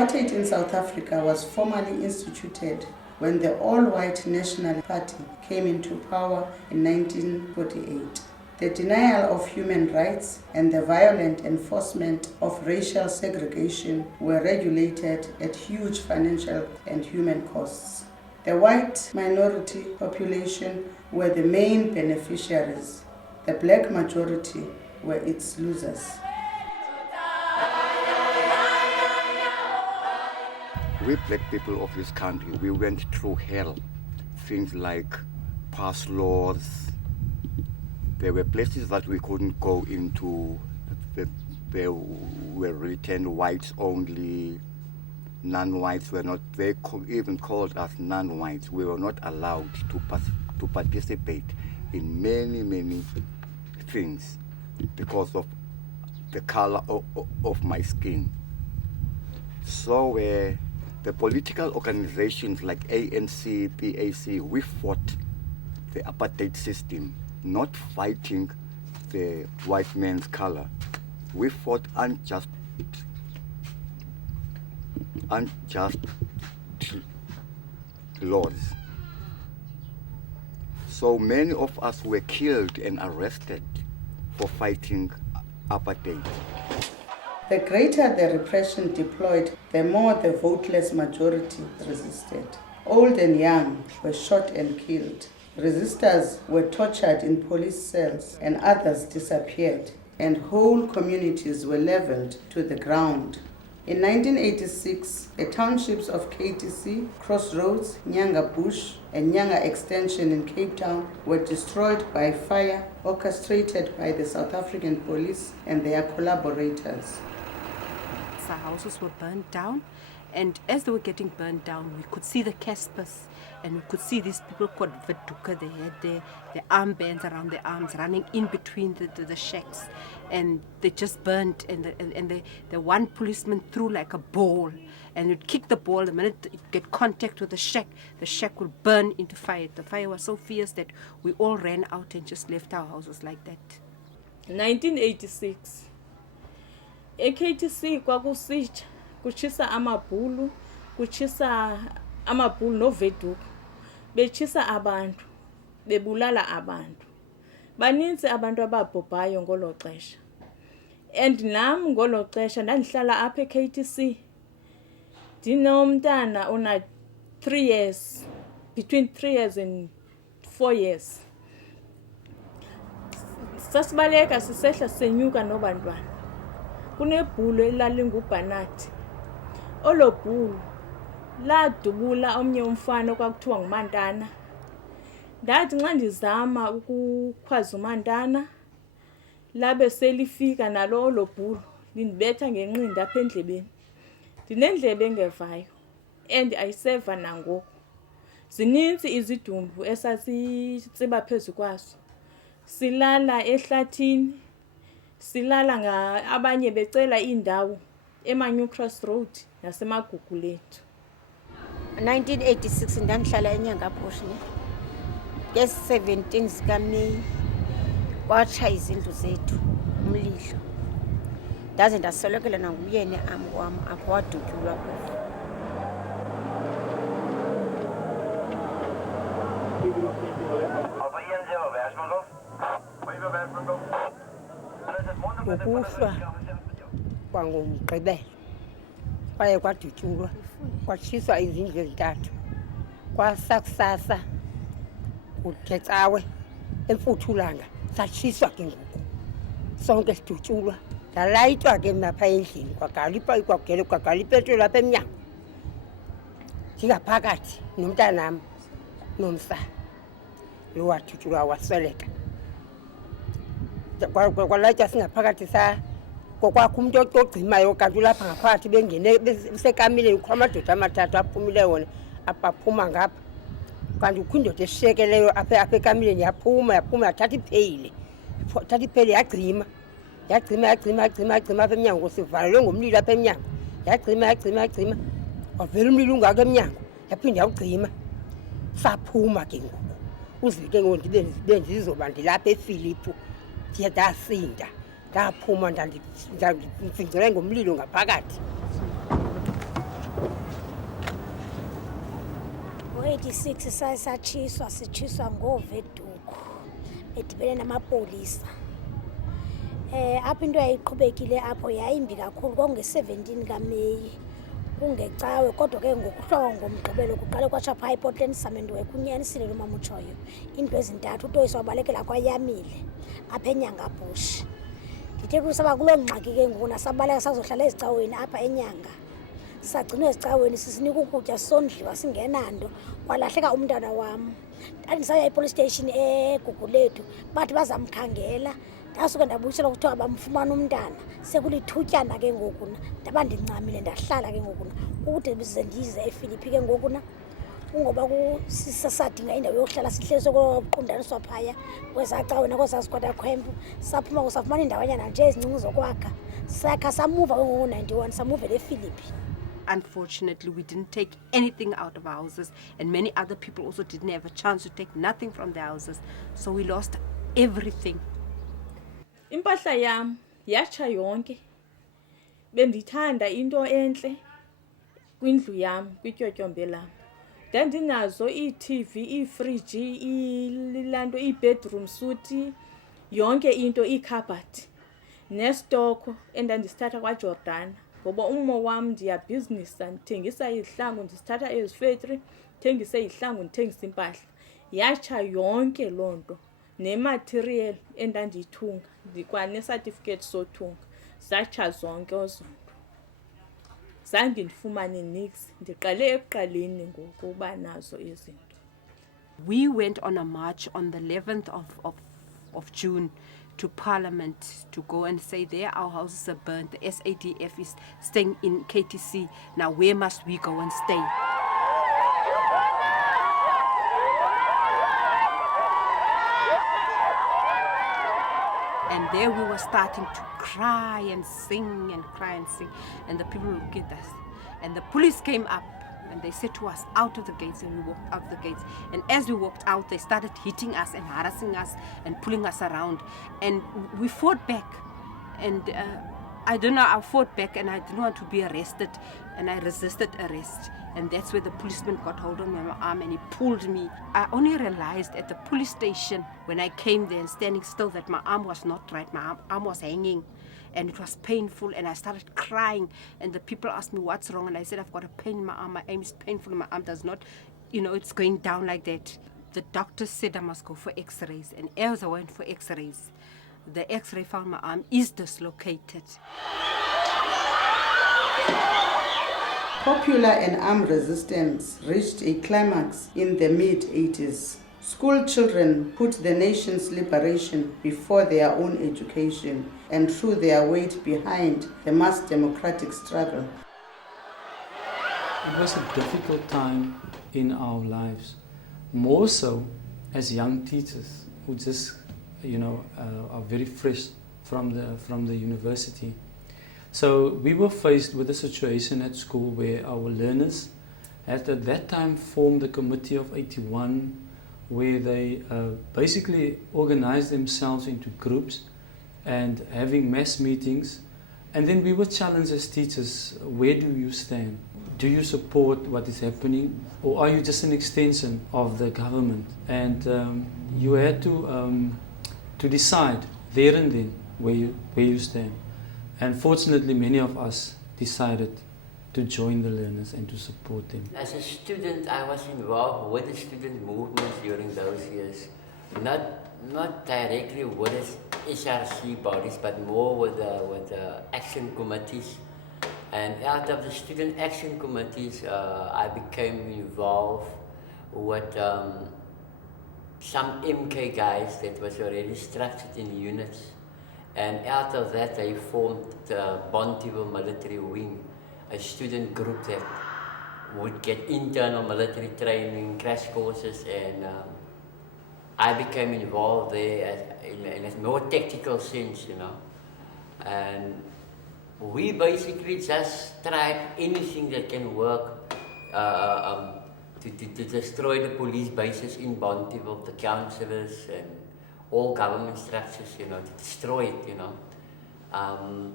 Apartheid in South Africa was formally instituted when the all-white National Party came into power in 1948. The denial of human rights and the violent enforcement of racial segregation were regulated at huge financial and human costs. The white minority population were the main beneficiaries. The black majority were its losers. We black people of this country, we went through hell. Things like pass laws. There were places that we couldn't go into. There were written whites only. Non-whites were not, they even called us non-whites. We were not allowed to participate in many things because of the color of my skin. So the political organizations like ANC, PAC, we fought the apartheid system, not fighting the white man's color. We fought unjust laws. So many of us were killed and arrested for fighting apartheid. The greater the repression deployed, the more the voteless majority resisted. Old and young were shot and killed. Resistors were tortured in police cells and others disappeared, and whole communities were leveled to the ground. In 1986, the townships of KTC, Crossroads, Nyanga Bush, and Nyanga Extension in Cape Town were destroyed by fire orchestrated by the South African police and their collaborators. Our houses were burned down, and as they were getting burned down, we could see the Caspers, and we could see these people called Veduka. They had their armbands around their arms, running in between the shacks, and they just burned. And the one policeman threw like a ball, and you'd kick the ball. The minute it get contact with the shack will burn into fire. The fire was so fierce that we all ran out and just left our houses like that. 1986. EKTC kwakusitsha kuchisa amabhulu noveduka bechisa abantu bebulala abantu baninzi abantu ababhubhayo ngolo xesha and nam ngolo xesha ndandihlala apha eKTC ndinomntana ona 3 years, between 3 years and 4 years. Sasibaleka sisehla senyuka nobantwana kunebhulu elalingubhanathi. Olo bhulu ladubula omnye umfana okwakuthiwa nguMantana. Ndathi nxa ndizama ukukhwaza uMantana labe selifika nalo olo bhulu lindibetha ngenqindi apha endlebeni. Ndinendlebe engevayo and ayiseva nangoku. Zininzi izidumbu esasitsiba phezu kwaso. Silala ehlathini, silala abanye becela indawo eManyu Crossroad nasemagugu lethu. 1986 ndandihlala eNyanga Bush nge-17 zikaMeyi kwatsha izindlu zethu umlilo. Ndaze ndasolokela nangumyeni wam apho wadutyulwa kuyo. Ukuhlwa kwangumgqibelo kwaye kwadutyulwa kwatshiswa izindlu ezintathu. Kwasakusasa kuThetsawe eMfuthulanga satshiswa ke ngoku sonke sidutyulwa. Ndalayitwa ke mapha endlini kwagala ipetroli apha emnyango ndingaphakathi nomntanam nomsa lo wadutyulwa wasweleka. Kwalayitwa singaphakathi kwakho umntu ogcimayo kanti ulapha ngaphakathi bengene besekamileni kukho amadoda amathathu aphumile wona aphuma ngapha kanti kukho indoda eshiyekeleyo apha ekamileni yaphuma yathatha ipheyile yagcima apha emnyango sivalelwe ngumlilo apha emnyango yagcima wavela umlilo ungako emnyango yaphinda yawugcima saphuma ke ngoku uze ke ngoku bendizoba ndilapha eFilipu ndasinda ndaphuma ndandimfingcelwe ngumlilo ngaphakathi. Ngo-86 sitshiswa ngooveduku bedibene namapolisa. Apho into yayiqhubekile apho yayimbi kakhulu. Kwakunge-17 kaMeyi kungecawe, kodwa ke ngokuhlobo ngomgqibelo kuqale kwatsha phaa ePortland Samente wekunyanisile lo mama utshoyo iinto ezintathu. Utoyisa wabalekela kwayamile apha eNyanga Bush. Ndithe kusaba kuloo ngxaki ke ngoku nasabaleka sazohlala ezicaweni apha eNyanga. Sagcinwa ezicaweni sisinika ukutya sondliwa singenanto. Kwalahleka umntana wam. Ndandisaya epolice station eGugulethu bathi bazamkhangela. Ndasuke ndabuyisela kuthiwa bamfumana umntana. Sekulithutyana ke ngokuna ndaba ndincamile ndahlala ke ngokuna ukude bize ndize eFilipi ke ngokuna kungoba kusisadinga indawo yokuhlala sihleli koqundaniswa phaya kwezacawe nakwezasikwata khwempu. Saphuma kusafumana indawanyana nje ezincinci zokwakha sakha samuva ke ngo-91 samuvela eFilipi. Unfortunately, we didn't take anything out of our houses, and many other people also didn't have a chance to take nothing from their houses. So we lost everything. Impahla yam yatsha yonke. Bendithanda into entle kwindlu yam, kwityotyombe lam. Ndandinazo ii-TV, ii-fridge, ilanto, ii-bedroom suite, yonke into, iikhabhathi nestoko endandisithatha kwaJordana. Ngoba umo wam ndiyabhizinisa, ndithengisa izihlangu, ndisithatha ezifactory, ndithengisa izihlangu, ndithengisa impahla. Yatsha yonke loo nto. Nematerial endandiyithunga, ndikwanesertificate sothunga, zatsha zonke ezo nto. Zange ndifumane nix, ndiqale ekuqaleni ngokuba nazo izinto. We went on a march on the 11th of June to Parliament to go and say there our houses are burnt. The SADF is staying in KTC. Now where must we go and stay? And there we were starting to cry and sing and cry and sing. And the people looked at us. And the police came up and they said to us, out of the gates, and we walked out the gates. And as we walked out, they started hitting us and harassing us and pulling us around. And we fought back. And I fought back and I didn't want to be arrested. And I resisted arrest. And that's where the policeman got hold of my arm and he pulled me. I only realized at the police station when I came there and standing still that my arm was not right. My arm was hanging and it was painful and I started crying. And the people asked me what's wrong and I said I've got a pain in my arm. My arm is painful. My arm does not, it's going down like that. The doctor said I must go for x-rays. And as I went for x-rays, the x-ray found my arm is dislocated. Popular and armed resistance reached a climax in the mid-80s. School children put the nation's liberation before their own education and threw their weight behind the mass democratic struggle. It was a difficult time in our lives, more so as young teachers who just, are very fresh from the university. So we were faced with a situation at school where our learners had at that time formed a committee of 81 where they basically organized themselves into groups and having mass meetings. And then we were challenged as teachers, where do you stand? Do you support what is happening or are you just an extension of the government? And you had to decide there and then where you stand. And fortunately, many of us decided to join the learners and to support them. As a student, I was involved with the student movements during those years. Not directly with the HRC bodies, but more with the action committees. And out of the student action committees, I became involved with some MK guys that was already structured in units. And out of that, they formed the Bonteheuwel Military Wing, a student group that would get internal military training, crash courses, and I became involved there in a more tactical sense, And we basically just tried anything that can work to destroy the police bases in Bonteheuwel, the councillors, and all government structures, to destroy it, And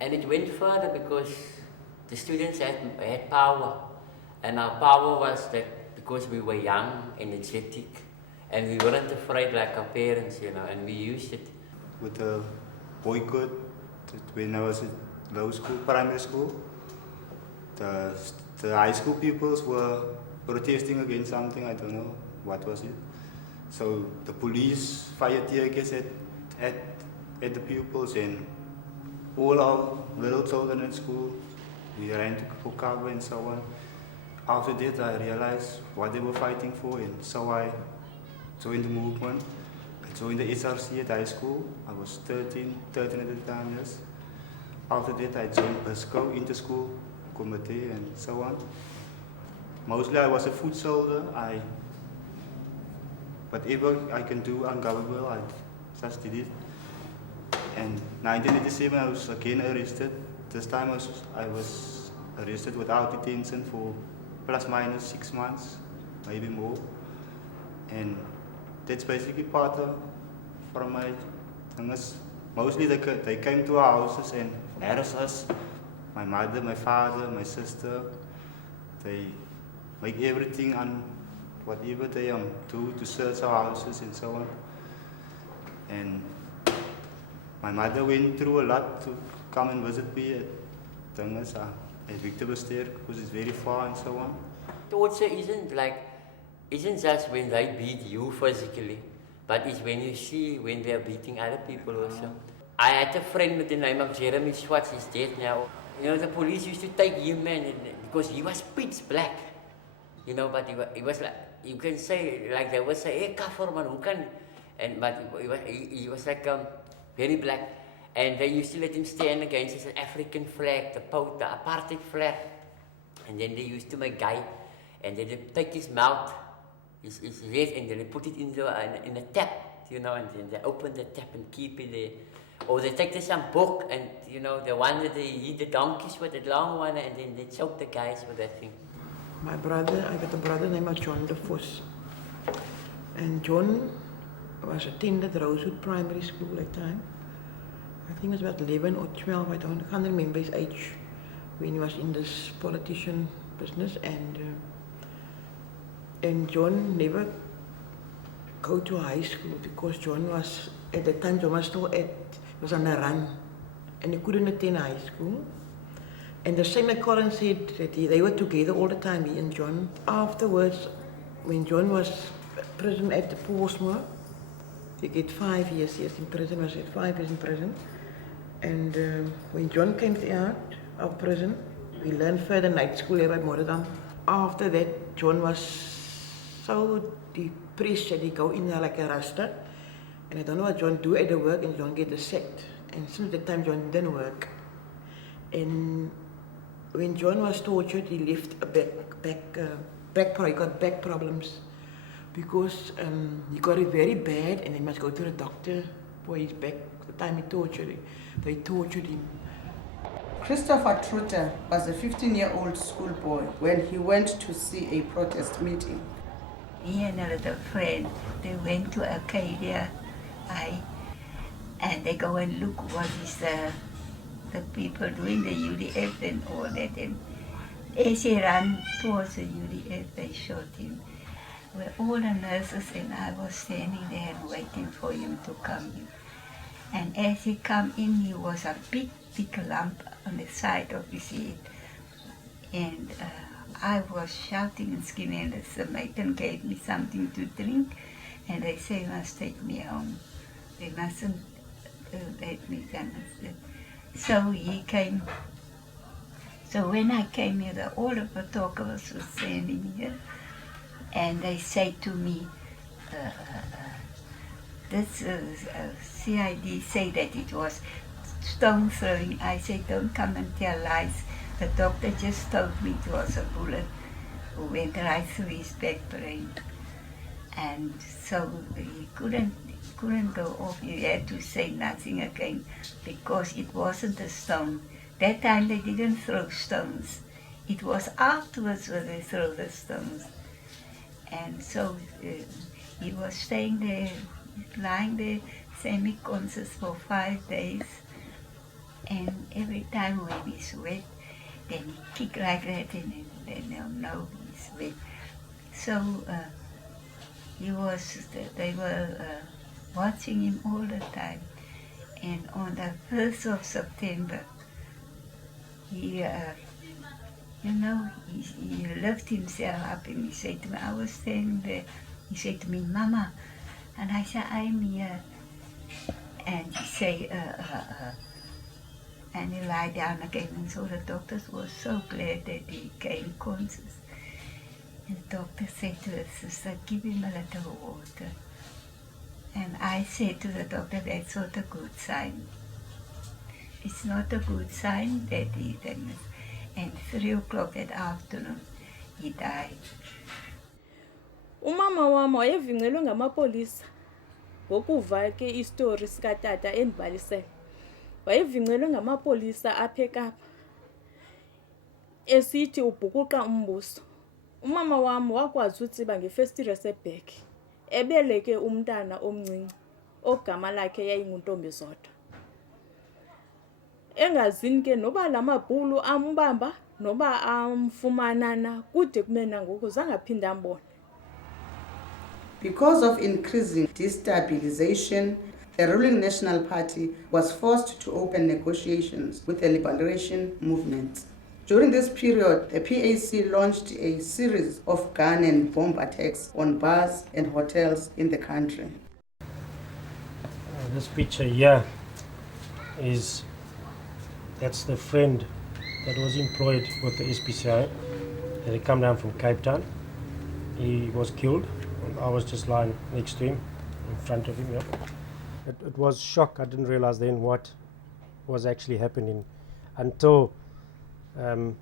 it went further because the students had power. And our power was that because we were young, energetic, and we weren't afraid like our parents, and we used it. With the boycott, when I was at low school, primary school, the high school pupils were protesting against something, I don't know, what was it? So the police fired tear gas at the pupils, and all our little children in school, we ran for cover and so on. After that, I realized what they were fighting for, and so I joined the movement. I joined the SRC at high school. I was 13 at the time, yes. After that, I joined PESCO, inter-school committee, and so on. Mostly I was a foot soldier. Whatever I can do ungovernable, I just did it. And 1987, I was again arrested. This time I was arrested without detention for plus minus 6 months, maybe more. And that's basically part of from my things. Mostly they came to our houses and harassed us. My mother, my father, my sister. They make everything on whatever they do to search our houses and so on. And my mother went through a lot to come and visit me at Victor Besteer, because it's very far and so on. Torture isn't just when they beat you physically, but it's when you see when they're beating other people also. I had a friend with the name of Jeremy Schwartz, he's dead now. The police used to take him, man, because he was pitch black. But he was like, you can say, like they would say, hey, kafir man, who can? But he was like very black. And they used to let him stand against his African flag, the apartheid flag. And then they used to make guy, and then they take his mouth, his head, and then they put it in a tap, and then they open the tap and keep it there. Or they take some book, and the one that they eat the donkeys with, the long one, and then they choke the guys with that thing. My brother, I got a brother named John de Vos. And John was attended Rosewood Primary School at the time. I think he was about 11 or 12, I can't remember his age, when he was in this politician business. And John never go to high school because John was, at that time, John was still was on a run, and he couldn't attend high school. And the same Mclaughlin said that they were together all the time, he and John. Afterwards, when John was prison at the Portsmouth, he get 5 years in prison, was at 5 years in prison. And when John came out of prison, we learned further night school here at Moradam. After that, John was so depressed that he go in there like a rasta. And I don't know what John do at the work, and John get sacked. And since that time, John didn't work. And when John was tortured, he left he got back problems because he got it very bad, and he must go to the doctor for his back. The time they tortured him. Christopher Truter was a 15-year-old schoolboy when he went to see a protest meeting. Me and a little friend, they went to Arcadia, and they go and look what is the people doing the UDF and all that. And as he ran towards the UDF, they shot him. Where all the nurses and I was standing there and waiting for him to come in. And as he come in, he was a big lump on the side of his head. And I was shouting and screaming, and the Samaritan gave me something to drink, and they say, you must take me home. They mustn't let me come. So he came. So when I came here, all the photographers were standing here, and they say to me, this CID say that it was stone throwing. I say, don't come and tell lies. The doctor just told me it was a bullet who went right through his back brain. And so he couldn't go off. He had to say nothing again because it wasn't a stone. That time they didn't throw stones. It was afterwards when they throw the stones. And so he was staying there, lying there, semi-conscious for 5 days. And every time when he's wet, then he kick like that, and then they'll know he's wet. So they were watching him all the time. And on the 1st of September, he lifted himself up and he said to me, I was standing there, he said to me, Mama, and I said, I'm here. And he said, and he lied down again, and so the doctors were so glad that he came conscious. And the doctor said to the sister, give him a little water. And I said to the doctor, that's not a good sign. It's not a good sign that he then, and 3 o'clock that afternoon, he died. Umama wami wayevincelwe ngamapolisa ngokuva ke istory sikatata endibalisele. Wayevincelwe ngamapolisa apha eKapa esithi ubhukuqa umbuso. Umama wami wakwazi utsiba ngefestire sebhek ebeleke umntana omncinci ogama lakhe yayinguntombi zodwa. Engazini ke noba lamabhulu ambamba noba amfumanana kude kumena ngoku zangaphinda ambona. Because of increasing destabilization, the ruling National Party was forced to open negotiations with the liberation movement. During this period, the PAC launched a series of gun and bomb attacks on bars and hotels in the country. This picture here that's the friend that was employed with the SPCI. They come down from Cape Town. He was killed. I was just lying next to him, in front of him. Yeah. It was shock. I didn't realize then what was actually happening until I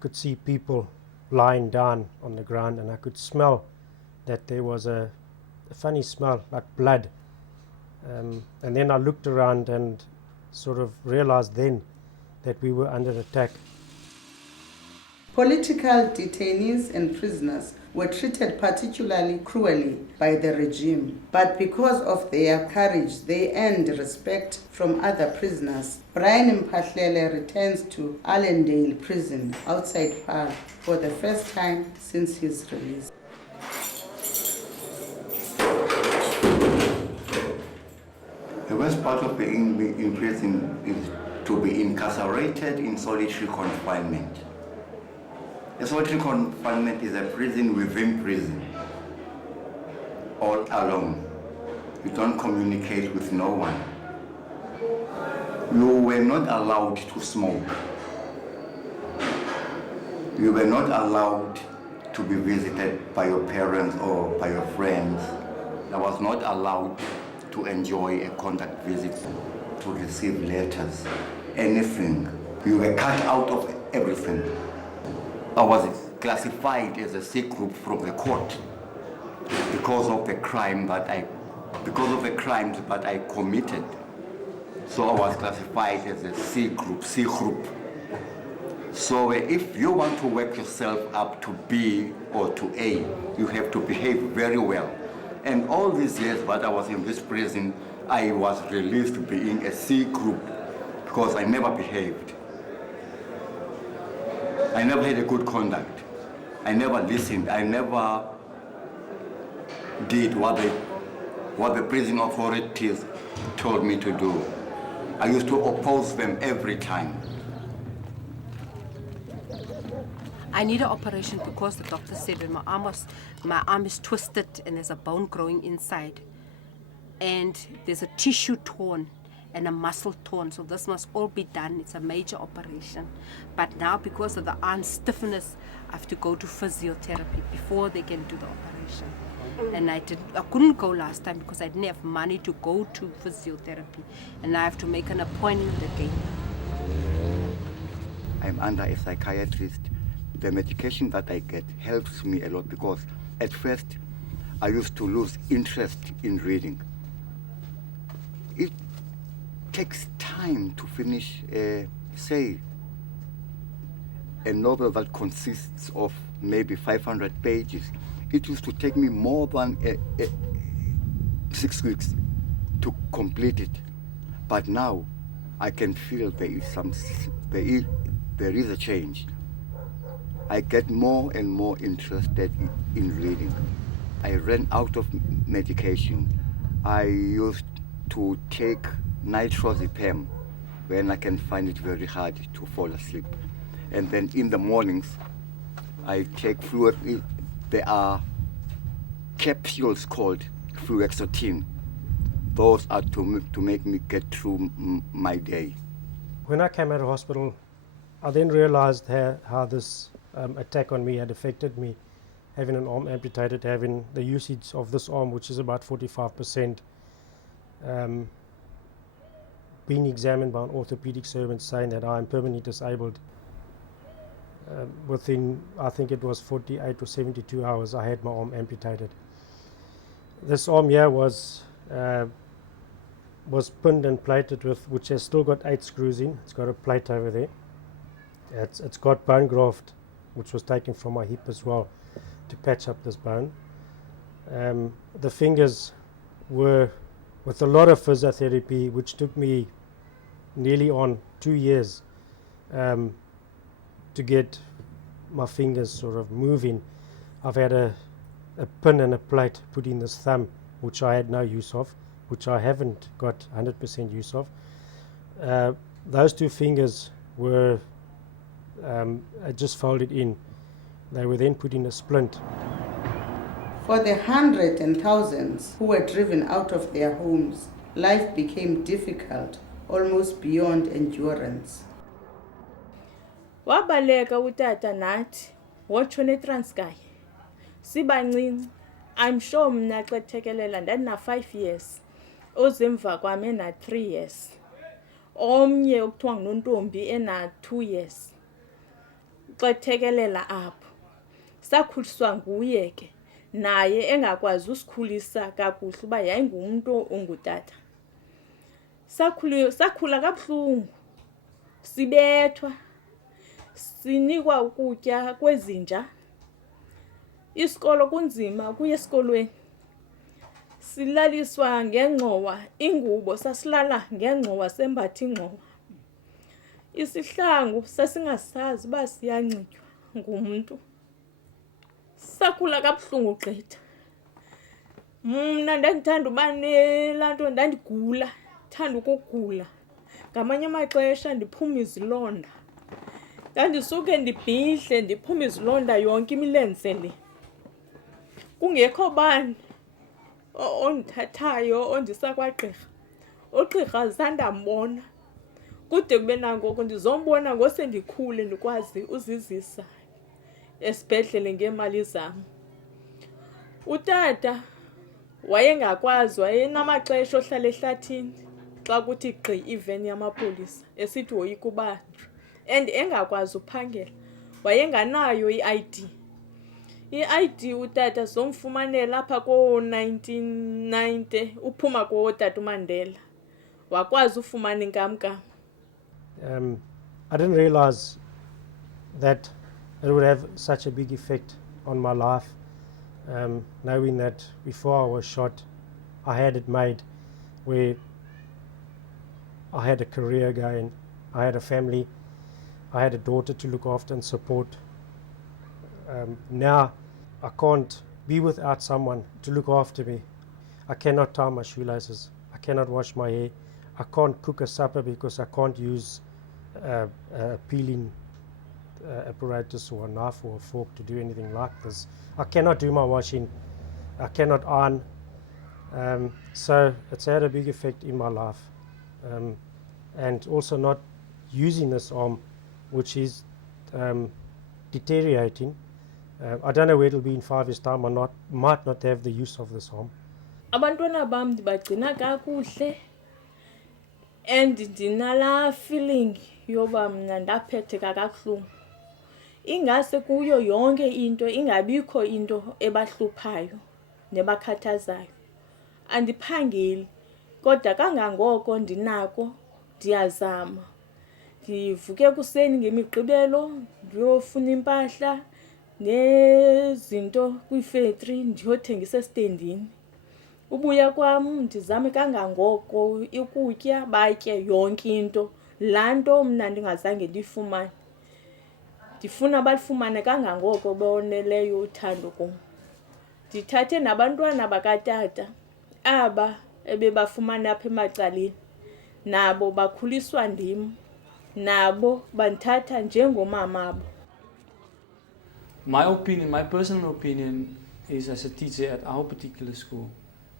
could see people lying down on the ground, and I could smell that there was a funny smell like blood. And then I looked around and sort of realized then that we were under attack. Political detainees and prisoners were treated particularly cruelly by the regime, but because of their courage, they earned respect from other prisoners. Brian Mclaughlin returns to Allendale prison outside Paarl for the first time since his release. The worst part of being in prison is to be incarcerated in solitary confinement. A solitary confinement is a prison within prison, all alone. You don't communicate with no one. You were not allowed to smoke. You were not allowed to be visited by your parents or by your friends. I was not allowed to enjoy a contact visit, to receive letters, anything. You were cut out of everything. I was classified as a C group from the court because of the crimes that I committed. So I was classified as a C group. So if you want to work yourself up to B or to A, you have to behave very well. And all these years that I was in this prison, I was released being a C group because I never behaved. I never had a good conduct. I never listened. I never did what the prison authorities told me to do. I used to oppose them every time. I need an operation because the doctor said that my arm is twisted and there's a bone growing inside. And there's a tissue torn and a muscle torn. So this must all be done. It's a major operation. But now because of the arm stiffness, I have to go to physiotherapy before they can do the operation. And I couldn't go last time because I didn't have money to go to physiotherapy. And I have to make an appointment again. I'm under a psychiatrist. The medication that I get helps me a lot because at first I used to lose interest in reading. It takes time to finish, say, a novel that consists of maybe 500 pages. It used to take me more than 6 weeks to complete it. But now I can feel there is a change. I get more and more interested in reading. I ran out of medication. I used to take nitrozepam when I can find it very hard to fall asleep. And then in the mornings, I take there are capsules called fluoxetine. Those are to make me get through my day. When I came out of hospital, I then realized how this attack on me had affected me. Having an arm amputated, having the usage of this arm, which is about 45%, being examined by an orthopedic surgeon saying that I am permanently disabled. Within, I think it was 48 or 72 hours, I had my arm amputated. This arm here was pinned and plated with, which has still got 8 screws in. It's got a plate over there. It's got bone graft, which was taken from my hip as well, to patch up this bone. The fingers were, with a lot of physiotherapy, which took me nearly on 2 years to get my fingers sort of moving. I've had a pin and a plate put in this thumb, which I had no use of, which I haven't got 100% use of. Those 2 fingers were just folded in. They were then put in a splint. For the hundreds and thousands who were driven out of their homes, life became difficult, almost beyond endurance. Wabaleka utata nathi watshona eTranskei sibancinci. I'm sure mna xa thekelela ndandina 5 years, ozemva kwami ena 3 years, omnye okuthiwa ngunontombi ena 2 years. Xa thekelela apho sakhuliswa nguye ke, naye engakwazi usikhulisa kakuhle uba yayingumuntu ongutata. Sakhula kabuhlungu, sibethwa, sinikwa ukutya kwezinja. Isikolo kunzima kuye esikolweni. Silaliswa ngengxowa, ingubo sasilala ngengxowa sembatha ingxowa. Isihlangu sasingasazi uba siyanxitywa ngumuntu. Sakhula kabuhlungu gqitha. Mna ndandithanda uba nelaa nto, ndandigula, thanda ukugula. Ngamanye amaxesha ndiphuma izilonda. Ndandisuke ndibhidle ndiphuma izilonda yonke imilenze le. Kungekho bani ondithathayo ondisa kwagqirha. Ugqirha zandambona. Kude kube nangoku ndizombona ngose ndikhule ndikwazi uzizisa esibhedlele ngemali zam. Utata wayengakwazi, wayenamaxesha ohlala ehlathini xa kuthi gqi iveni yamapolisa esithi woyika ubanjwa, and engakwazi uphangela. Wayenganayo i-ID. I-ID utata somfumanela apha ko-1990 uphuma kootata uMandela. Wakwazi ufumana inkamnkam. I didn't realize that it would have such a big effect on my life, knowing that before I was shot, I had it made, where I had a career going, I had a family, I had a daughter to look after and support. Now I can't be without someone to look after me. I cannot tie my shoelaces, I cannot wash my hair, I can't cook a supper because I can't use a peeling apparatus or a knife or a fork to do anything like this. I cannot do my washing, I cannot iron, so it's had a big effect in my life. And also not using this arm, which is deteriorating. I don't know where it'll be in 5 years' time. I might not have the use of this arm. Abantwana bam ndibagcina kakuhle, and ndinala feeling yoba mna ndaphetheka kabuhlungu. Ingase kuyo yonke into ingabikho into ebahluphayo nebakhathazayo. Andiphangeli, kodwa kangangoko ndinako ndiyazama. Ndivuke kuseni ngeMigqibelo ndiyofuna impahla nezinto kwifactory ndiyothengisa estendini. Ubuya kwam ndizame kangangoko ukutya batye yonke into, laa nto mna ndingazange ndiyifumane. ndifuna balifumane kangangoko boneleyo uthando kum. Ndithathe nabantwana bakatata aba ebebafumana apha emacaleni, nabo bakhuliswa ndim, nabo bandithatha njengomamabo. My personal opinion is, as a teacher at our particular school,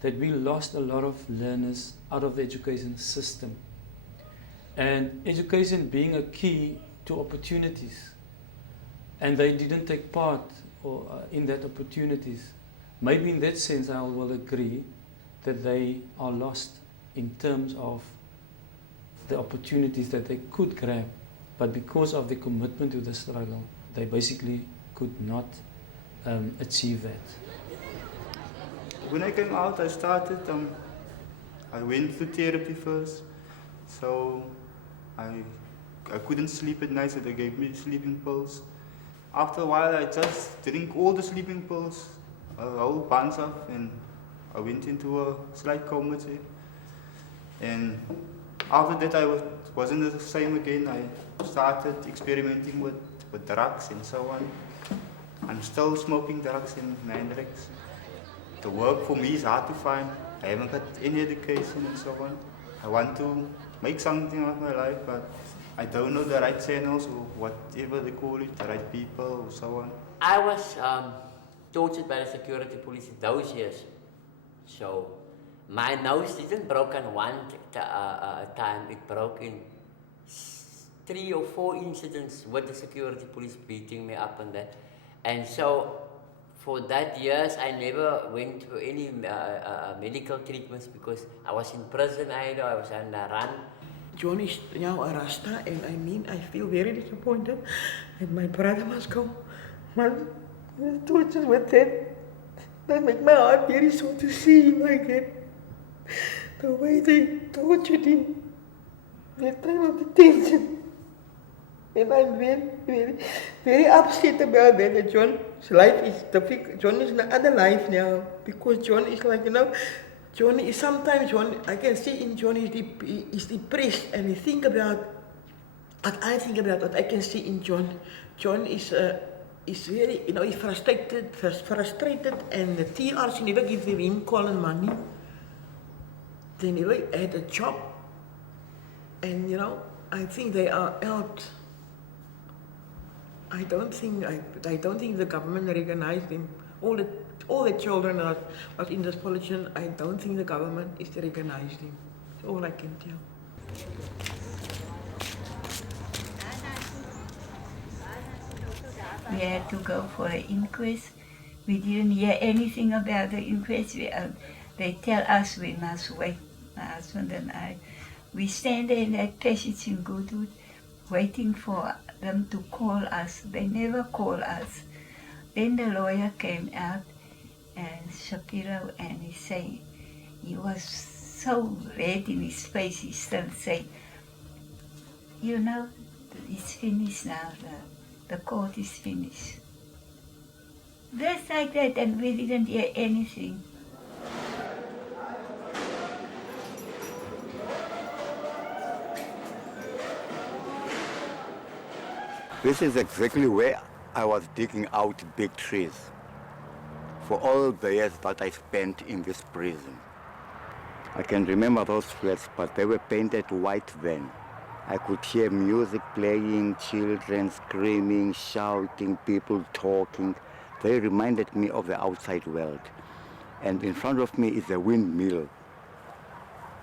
that we lost a lot of learners out of the education system. And education being a key to opportunities, and they didn't take part in that opportunities. Maybe in that sense I will agree that they are lost in terms of the opportunities that they could grab, but because of the commitment to the struggle, they basically could not achieve that. When I came out, I started, I went to therapy first, so I couldn't sleep at night, so they gave me sleeping pills. After a while, I just drank all the sleeping pills, a whole bunch of, and I went into a slight coma. And after that, I wasn't the same again. I started experimenting with drugs and so on. I'm still smoking drugs and mandrakes. The work for me is hard to find. I haven't got any education and so on. I want to make something of my life, but I don't know the right channels or whatever they call it, the right people or so on. I was tortured by the security police in those years. So my nose didn't broke on one time, it broke in 3 or 4 incidents with the security police beating me up and that. And so for that years, I never went to any medical treatments because I was in prison either, I was on the run. John is now a Rasta, and I mean, I feel very disappointed. And my brother must go. Man, the tortures with that, that make my heart very sore to see him like that. The way they tortured him, the time of detention. And I'm very, very, very upset about that. John's life is difficult. John is in another life now because John is like, John is sometimes, I can see in John is depressed, and he think about what I think about, what I can see in John. John is very, he's frustrated, and the TRC never gives him calling money. They never had a job, and I think they are out. I don't think the government recognized them. All the children that was in this pollution, I don't think the government is to recognize them. That's all I can tell. We had to go for an inquest. We didn't hear anything about the inquest. They tell us we must wait, my husband and I. We stand there in that passage in Goodwood, waiting for them to call us. They never call us. Then the lawyer came out, and Shapiro, and he said, he was so red in his face, he still said, it's finished now, the court is finished. Just like that, and we didn't hear anything. This is exactly where I was digging out big trees for all the years that I spent in this prison. I can remember those flats, but they were painted white then. I could hear music playing, children screaming, shouting, people talking. They reminded me of the outside world. And in front of me is a windmill,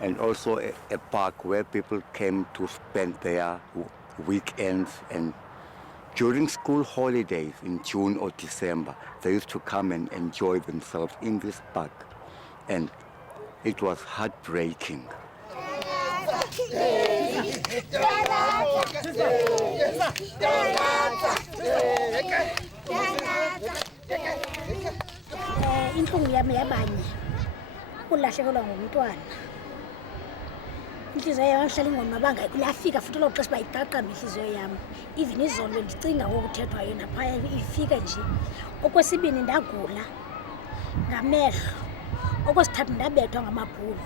and also a park where people came to spend their weekends. And during school holidays in June or December, they used to come and enjoy themselves in this park. And it was heartbreaking. Intlungu yami yabanye ukulahlekelwa ngumntwana. Inhliziyo yami ngihlala ingomabanga kuyafika futhi lo xesha bayiqaqamba inhliziyo yami. Even izolo ndicinga ngokuthethwa yona phaya ifika nje. Okwesibini ndagula ngamehlo. Okwesithathu ndabethwa ngamabhulu.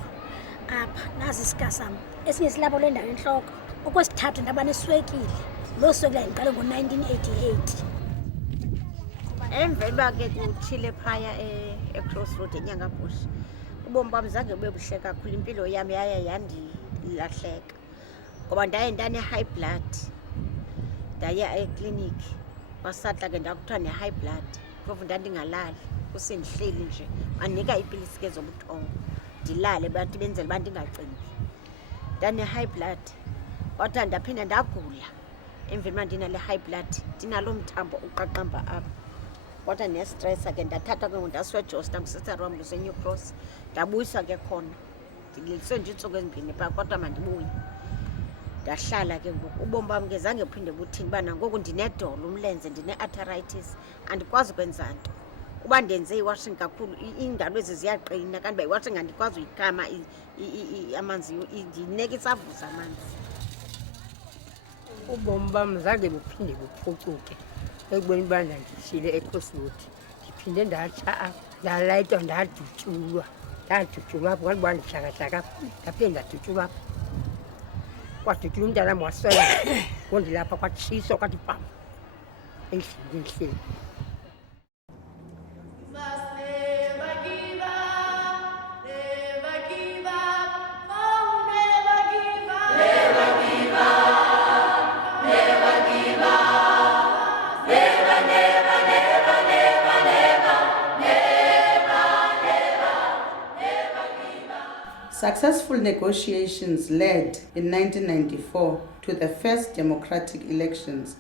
Apha nazi isikasam. Esinye silapho le ndawo enhloko. Okwesithathu ndaba neswekile. loo swekile ndiqale ngo-1988. Emveni uba ke kutshile phaya e-Crossroad eNyangabush, ubomi bam zange bube buhle kakhulu. Impilo yam yaye yandilahleka ngoba ndaye ndane-high blood, ndaya ekliniki wasatla ke ndakuthiwa ne-high blood. Phofu ndandingalali, kusendihleli nje bandinika iipilisi ke zobuthongo ndilale, bantu benzela uba ndingacingi. Ndane-high blood kodwa ndaphinda ndagula emveni uba ndinale high blood, ndinalo mthambo uqaqamba apha. Kodwa nestressa ke ndathathwa ke ndasiwejosta ngusisitari wam luseNew Cross, ndabuyiswa ke khona. Ndiliswe nje iintsuku ezimbini phaa kodwa mandibuye. Ndahlala ke ngoku ubomi bam ke zange buphinde buthini uba nangoku ndinedolo umlenze, ndine-atrocities, andikwazi ukwenza nto. Uba ndenze i-washing kakhulu iingalo ezi ziyaqina, kanti uba i-washing andikwazi uyikhama amanzi, ndineka isavuza amanzi. Ubomi bam zange buphinde buphucuke ekubeni uba ndandishile eCrossroad. Ndiphinde ndatsha apha, ndalayitwa, ndadutyulwa apho, kanti uba ndihlakahlaka ndaphinde ndadutyulwa apho. Kwadutyulwa umntanam waswela ngondilapha, kwatshiswa kwathi pam endlini endihleli. Successful negotiations led in 1994 to the first democratic elections.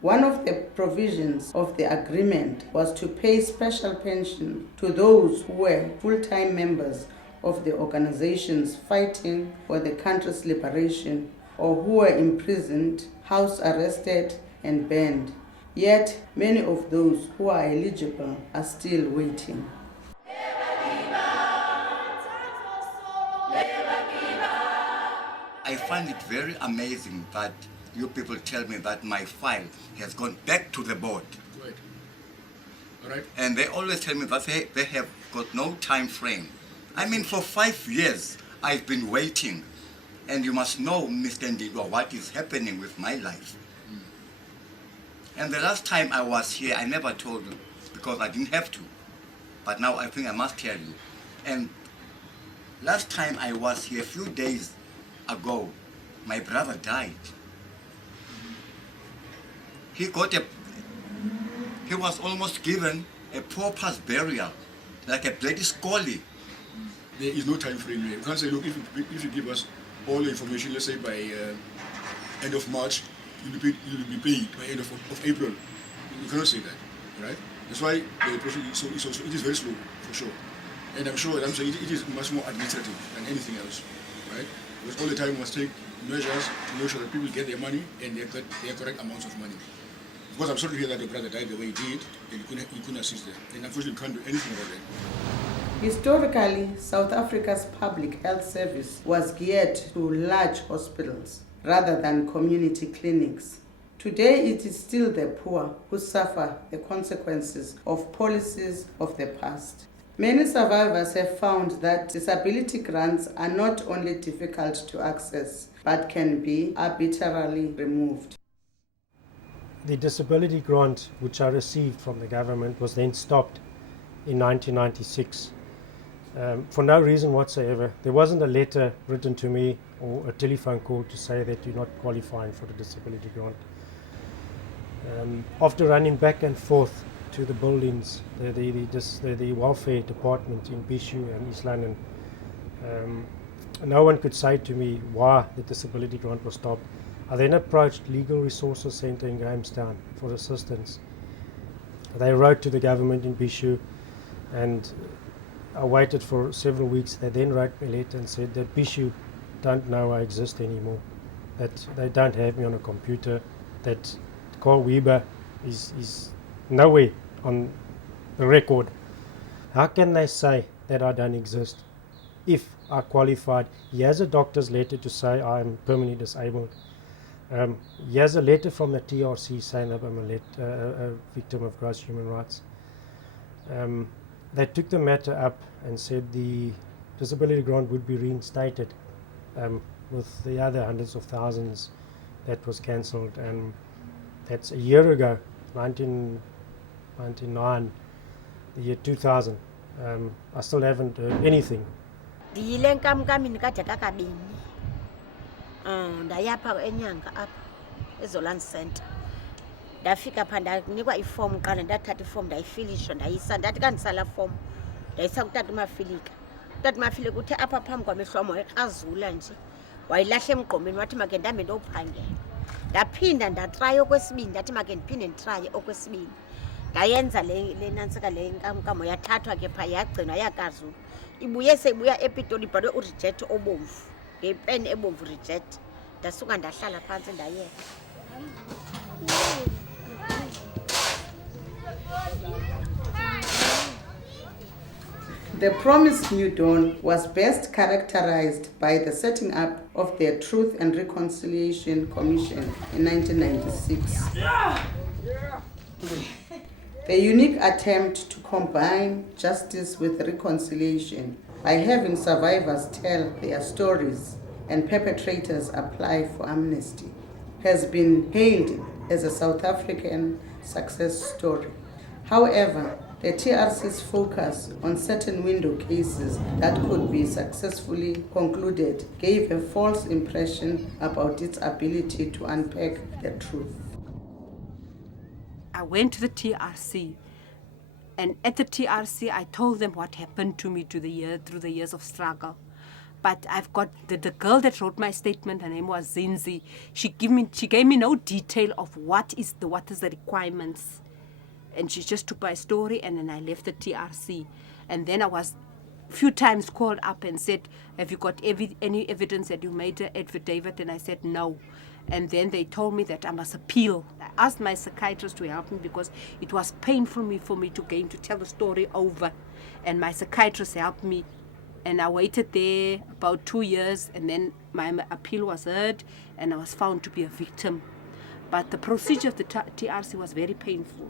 One of the provisions of the agreement was to pay special pension to those who were full-time members of the organizations fighting for the country's liberation or who were imprisoned, house arrested, and banned. Yet many of those who are eligible are still waiting. I find it very amazing that you people tell me that my file has gone back to the board. Right. All right. And they always tell me that they have got no time frame. I mean, for 5 years, I've been waiting. And you must know, Mr. Ndigwa, what is happening with my life. And the last time I was here, I never told you because I didn't have to. But now I think I must tell you. And last time I was here, a few days ago, my brother died. He was almost given a pauper's burial, like a bloody scully. There is no time frame here. You can't say, look, if you give us all the information, let's say by end of March, you'll be paid by end of April. You cannot say that, right? That's why the process it is very slow, for sure. And I'm sure, I'm saying it is much more administrative than anything else, right? Because all the time we must take measures to make sure that people get their money and they get their correct amounts of money. Because I'm sorry to hear that your brother died the way he did, and you couldn't assist them. And unfortunately, you can't do anything about that. Historically, South Africa's public health service was geared to large hospitals rather than community clinics. Today, it is still the poor who suffer the consequences of policies of the past. Many survivors have found that disability grants are not only difficult to access, but can be arbitrarily removed. The disability grant which I received from the government was then stopped in 1996 for no reason whatsoever. There wasn't a letter written to me or a telephone call to say that you're not qualifying for the disability grant. After running back and forth to the buildings, the welfare department in Bishu and East London, no one could say to me why the disability grant was stopped. I then approached Legal Resources Centre in Grahamstown for assistance. They wrote to the government in Bishu, and I waited for several weeks. They then wrote me a letter and said that Bishu don't know I exist anymore, that they don't have me on a computer, that Carl Weber is nowhere on the record. How can they say that I don't exist if I qualified? He has a doctor's letter to say I'm permanently disabled. He has a letter from the TRC saying that I'm a victim of gross human rights. They took the matter up and said the disability grant would be reinstated with the other hundreds of thousands that was cancelled. That's a year ago, 1999, the year 2000. I still haven't heard anything. Ndiyile nkamkamini kade kakabini. Ndayapha enyanga apha eZolani Center. Ndafika pha ndanikwa ifomu qala ndathatha ifomu ndayifilisha ndayisa ndathi kandisala fomu ndayisa kutata uMafilika. Utata uMafilika uthe apha phambi kwamehlo wam wayekrazula nje wayilahla emgqomeni wathi make ndambe ndophangela. Ndaphinda ndatraya okwesibini ndathi make ndiphinde nditraye okwesibini. Ndayenza le nantsika le nkamnkamo yathathwa ke pha yagcinwa yakazula. Ibuye seyibuya ePitoli ibhalwe ureject obomvu ngepeni ebomvu reject. Ndasuka ndahlala phantsi ndayeka. The promised new dawn was best characterized by the setting up of the Truth and Reconciliation Commission in 1996. The unique attempt to combine justice with reconciliation by having survivors tell their stories and perpetrators apply for amnesty has been hailed as a South African success story. However, the TRC's focus on certain window cases that could be successfully concluded gave a false impression about its ability to unpack the truth. I went to the TRC, and at the TRC I told them what happened to me through the years of struggle. But I've got the girl that wrote my statement, her name was Zinzi. She gave me no detail of what is the requirements. And she just took my story, and then I left the TRC. And then I was a few times called up and said, have you got any evidence that you made an affidavit? And I said no. And then they told me that I must appeal. I asked my psychiatrist to help me because it was painful for me to tell the story over. And my psychiatrist helped me. And I waited there about 2 years, and then my appeal was heard, and I was found to be a victim. But the procedure of the TRC was very painful.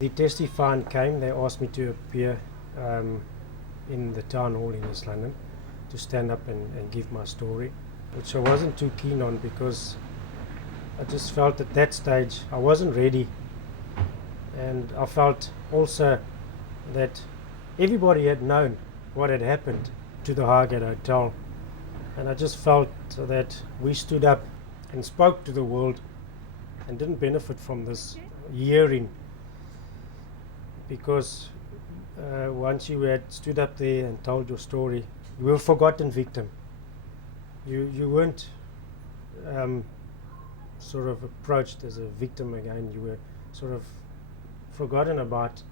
The testifying came, they asked me to appear in the town hall in East London to stand up and give my story, which I wasn't too keen on because I just felt at that stage I wasn't ready. And I felt also that everybody had known what had happened to the Highgate Hotel. And I just felt that we stood up and spoke to the world and didn't benefit from this hearing. Because once you had stood up there and told your story, you were a forgotten victim. You weren't sort of approached as a victim again. You were sort of forgotten about.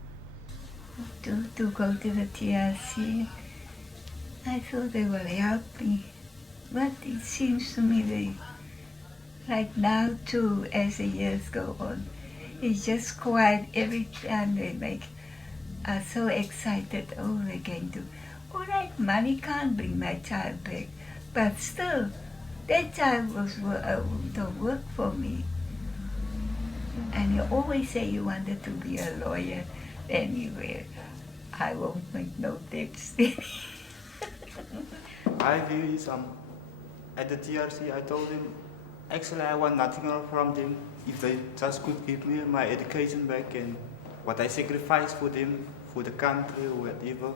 To go to the TRC, I thought they will help me. But it seems to me like now too, as the years go on, it's just quiet every time they are so excited. Oh, they're going to, all right, money can't bring my child back, but still, that child don't work for me. And you always say you wanted to be a lawyer, then you will. I won't make no tips. My view is at the TRC I told him, actually I want nothing from them. If they just could give me my education back and what I sacrificed for them, for the country or whatever,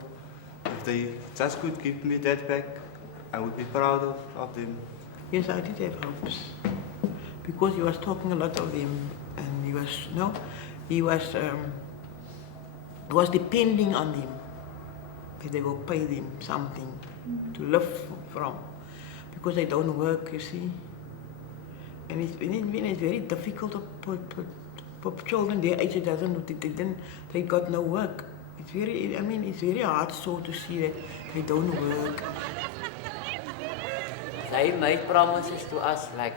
if they just could give me that back, I would be proud of them. Yes, I did have hopes. Because he was talking a lot of them and he was depending on them. That they will pay them something to live from. Because they don't work, you see. And it's very difficult for children their age they got no work. It's very hard so to see that they don't work. They made promises to us like,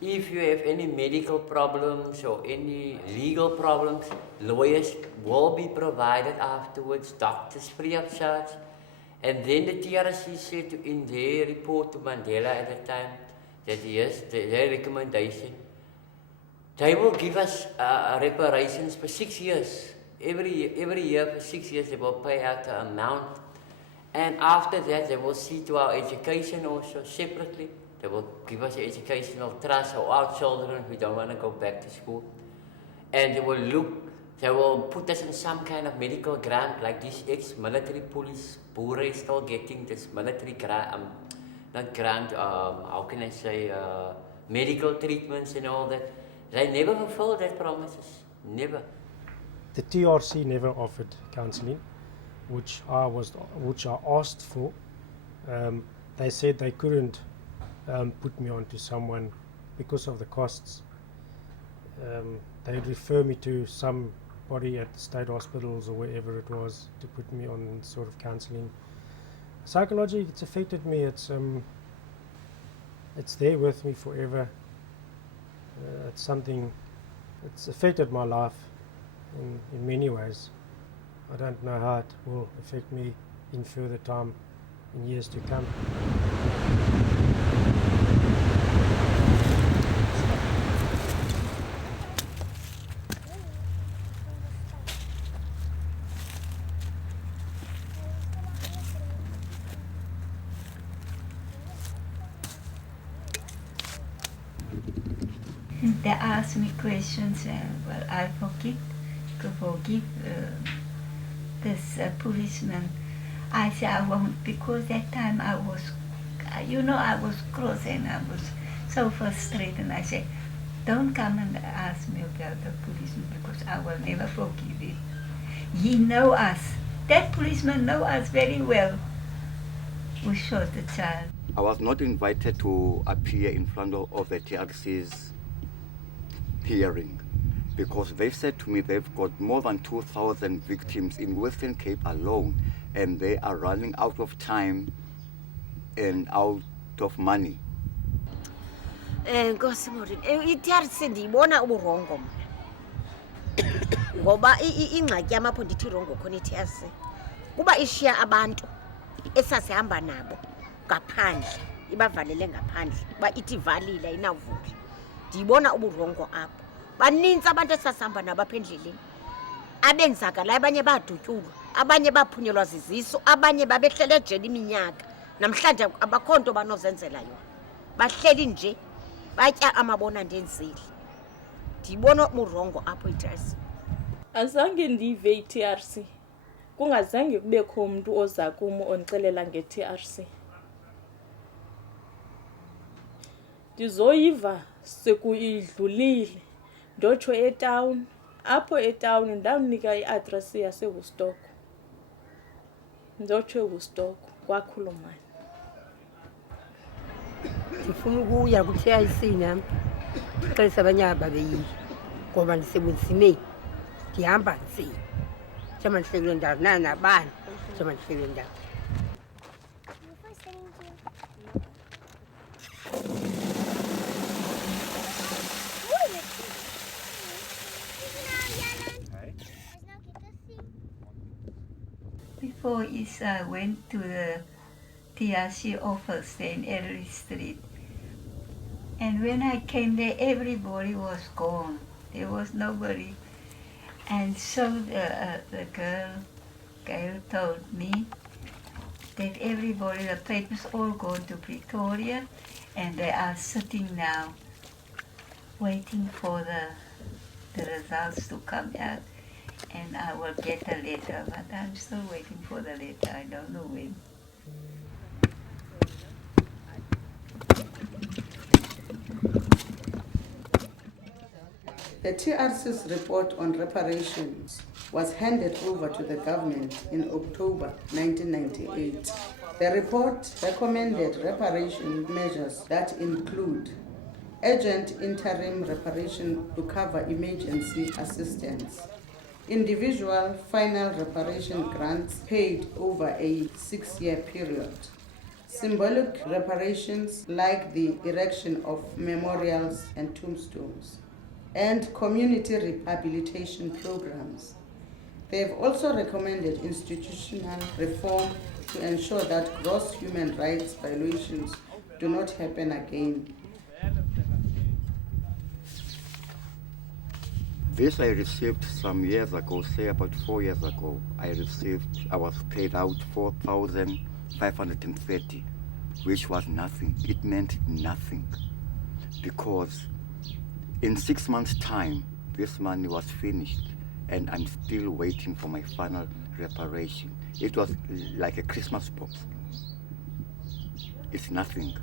if you have any medical problems or any legal problems, lawyers will be provided afterwards, doctors free of charge. And then the TRC said in their report to Mandela at the time, that yes, their recommendation, they will give us reparations for 6 years. Every year for 6 years they will pay out the amount. And after that they will see to our education also separately. They will give us educational trust for our children who don't want to go back to school. And they will put us in some kind of medical grant, like this ex-military police, Boere is still getting this military grant, not grant, how can I say, medical treatments and all that. They never fulfilled their promises, never. The TRC never offered counselling, which I asked for. They said they couldn't put me onto someone because of the costs. They'd refer me to somebody at the state hospitals or wherever it was to put me on sort of counselling. Psychologically, it's affected me. It's there with me forever. It's something. It's affected my life in many ways. I don't know how it will affect me in further time, in years to come. They ask me questions, well, I forgive this policeman. I say I won't, because that time I was cross and I was so frustrated. And I said, don't come and ask me about the policeman, because I will never forgive him. He know us. That policeman know us very well. We shot the child. I was not invited to appear in front of the TRC's hearing, because they said to me they've got more than 2,000 victims in Western Cape alone, and they are running out of time and out of money. Nkosi Morin, i-TRC ndiyibona uburongo mna. Ngoba ingxaki yamapho ndithi rongo khona i-TRC. Kuba ishiya abantu esasihamba nabo ngaphandle, ibavalele ngaphandle, kuba ithi valile ayinavula. Ndiyibona uburongo apho. Baninzi abantu esasihamba nabo apha endleleni. Abenzakala, abanye badutyulwa, abanye baphunyelwa zizisu, abanye babehlele ejele iminyaka. Namhlanje abakho nto banozenzela yona. Bahleli nje batya amabona ndenzile. Ndiyibona uburongo apho i-TRC. Azange ndive i-TRC. Kungazange kubekho umuntu oza kum ondixelela nge-TRC. Ndizoyiva sekuyidlulile. Ndotsho etawuni. Apho etawuni ndamnika i-address yaseWoodstock. Ndotsho eWoodstock kwaKhulumani. Ndifuna ukuya ku-TIC nami ndixelise abanye ababeyile ngoba ndisebunzimeni, ndihamba nzima njengoba ndihlekule ndawo nabani njengoba ndihlekule ndawo. Before I went to the TRC office in Ellery Street. And when I came there, everybody was gone. There was nobody. And so the girl, Cahal, told me that everybody, the papers all gone to Pretoria, and they are sitting now waiting for the results to come out. And I will get a letter, but I'm still waiting for the letter. I don't know when. The TRC's report on reparations was handed over to the government in October 1998. The report recommended reparation measures that include urgent interim reparation to cover emergency assistance, individual final reparation grants paid over a 6-year period, symbolic reparations like the erection of memorials and tombstones, and community rehabilitation programs. They have also recommended institutional reform to ensure that gross human rights violations do not happen again. This I received some years ago, say about 4 years ago. I was paid out 4,530 which was nothing. It meant nothing, because in 6 months' time, this money was finished, and I'm still waiting for my final reparation. It was like a Christmas box. It's nothing.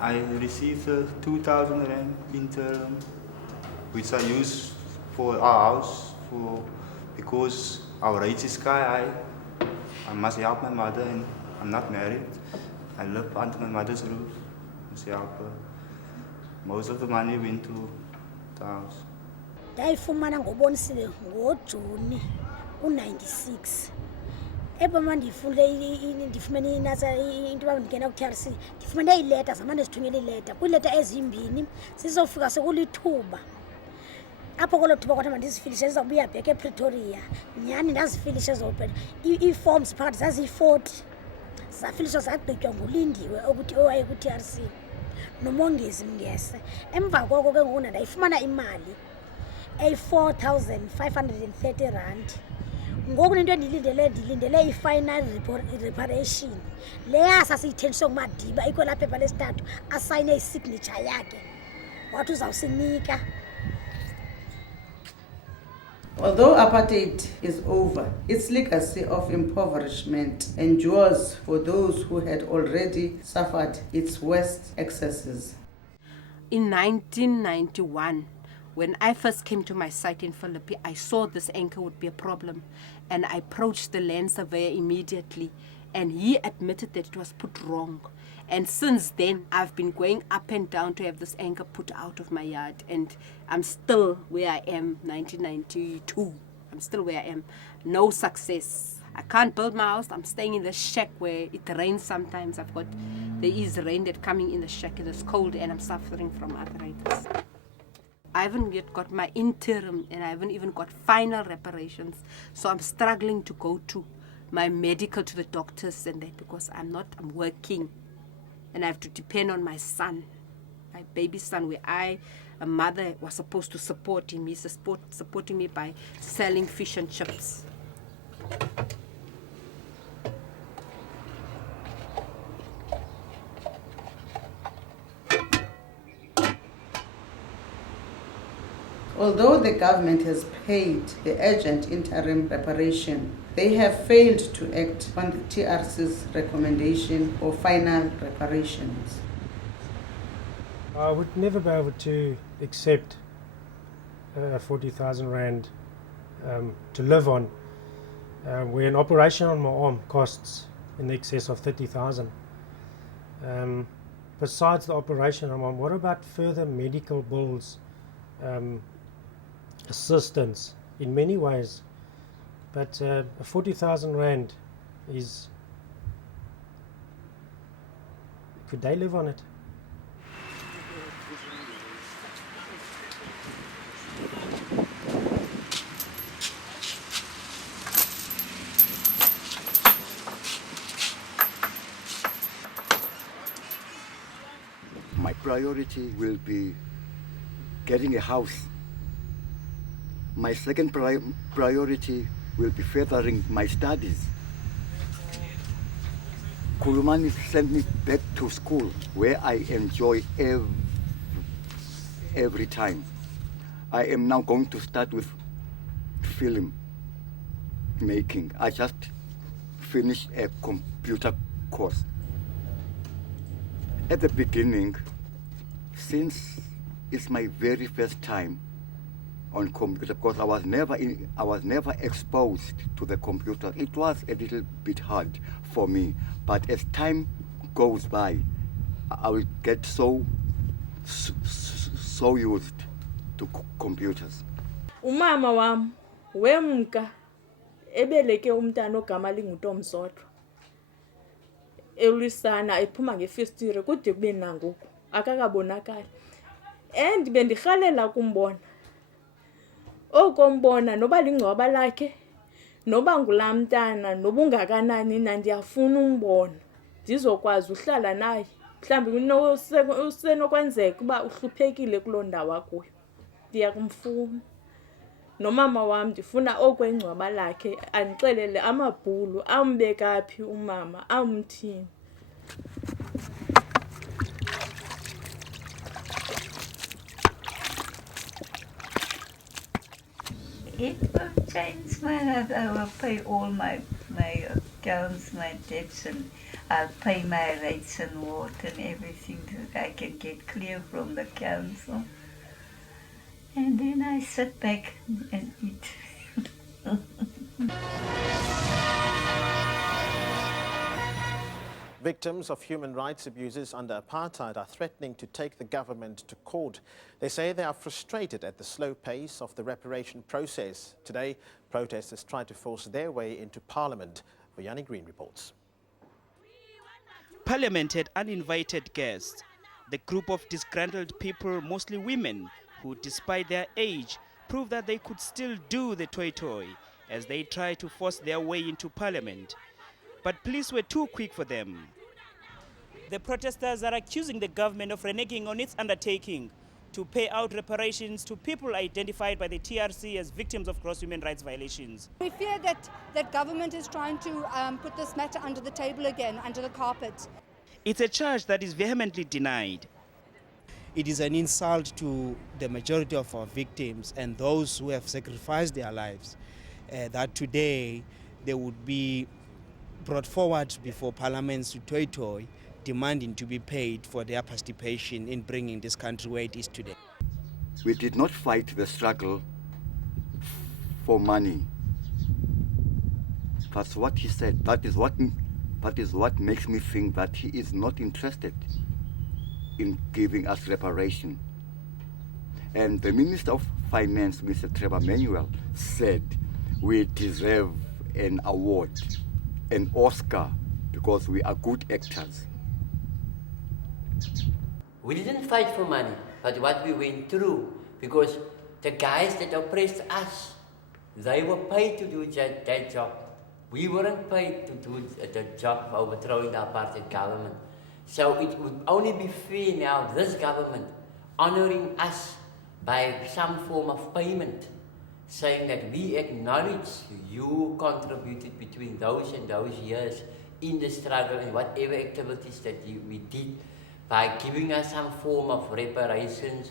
I received 2,000 rand interim, which I use for our house, because our rate is sky high. I must help my mother, and I'm not married. I live under my mother's roof. I must help her. Most of the money went to the house. Ndayifumana ngobonisile ngoJuni u96. Eba ndifumene inasa into bandingena ku-TRC, ndifumene iileta zamane zithunyela iileta kwiileta ezimbini sizofika sekulithuba apho kolo thuba kwathiwa mandizifilishe zizawubuya bhek ePretoria. Nyhani ndazifilishe zopena ii-forms phakathi zaziyi-40 zafilishwa zagqitywa nguLindiwe owaye ku-TRC nomongezi Mngese. Emva koko ke ngoku ndayifumana imali eyi-4,530 rand. Ngoku into ndilindele i-final reparation leya sasiyithenjiswe nguMadiba ikwelaa phepha lesithathu asayine isignature yakhe wathi uzawusinika. Although apartheid is over, its legacy of impoverishment endures for those who had already suffered its worst excesses. In 1991, when I first came to my site in Philippi, I saw this anchor would be a problem, and I approached the land surveyor immediately, and he admitted that it was put wrong. And since then, I've been going up and down to have this anchor put out of my yard, and I'm still where I am, 1992. I'm still where I am. No success. I can't build my house. I'm staying in the shack where it rains sometimes. There is rain that coming in the shack, and it's cold, and I'm suffering from arthritis. I haven't yet got my interim, and I haven't even got final reparations. So I'm struggling to go to my medical, to the doctors and that, because I'm working. And I have to depend on my son, my baby son, where a mother was supposed to support him. He's supporting me by selling fish and chips. Although the government has paid the urgent interim reparation, they have failed to act on the TRC's recommendation for final reparations. I would never be able to accept 40,000 rand to live on, where an operation on my arm costs in excess of 30,000. Besides the operation on my arm, what about further medical bills, assistance in many ways? But 40,000 rand is, could they live on it? My priority will be getting a house. My second priority will be furthering my studies. Khulumani sent me back to school, where I enjoy every time. I am now going to start with film making. I just finished a computer course. At the beginning, since it's my very first time on computer, because I was never exposed to the computer, it was a little bit hard for me. But as time goes by, I will get so used to computers. Umama wam wemka ebeleke umntana ogama linguTomsotho elisana ephuma ngefestire kude kube nangoku akakabonakali, and bendirhalela kumbona okombona noba lingcwaba lakhe noba ngulaa mntana noba ungakanani na ndiyafuna umbona ndizokwazi uhlala naye, mhlawumbi usenokwenzeka uba uhluphekile kuloo ndawo akuyo, ndiyakumfuna. Nomama wam ndifuna okwengcwaba lakhe andixelele amabhulu ambekaphi umama amthini. It will change my life. I will pay all my accounts, my debts, and I'll pay my rates and water and everything that I can get clear from the council. And then I sit back and eat. Victims of human rights abuses under apartheid are threatening to take the government to court. They say they are frustrated at the slow pace of the reparation process. Today, protesters try to force their way into Parliament. Yanni Green reports. Parliament had uninvited guests. The group of disgruntled people, mostly women, who despite their age, proved that they could still do the toy as they tried to force their way into Parliament. But police were too quick for them. The protesters are accusing the government of reneging on its undertaking to pay out reparations to people identified by the TRC as victims of gross human rights violations. We fear that government is trying to put this matter under the table again, under the carpet. It's a charge that is vehemently denied. It is an insult to the majority of our victims and those who have sacrificed their lives that today they would be brought forward before parliaments to toy, demanding to be paid for their participation in bringing this country where it is today. We did not fight the struggle for money. That's what he said. That is what makes me think that he is not interested in giving us reparation. And the Minister of Finance, Mr. Trevor Manuel, said we deserve an award, an Oscar, because we are good actors. We didn't fight for money, but what we went through, because the guys that oppressed us, they were paid to do that job. We weren't paid to do the job of overthrowing the apartheid government. So it would only be fair now, this government honoring us by some form of payment, saying that we acknowledge you contributed between those and those years in the struggle and whatever activities that we did, by giving us some form of reparations,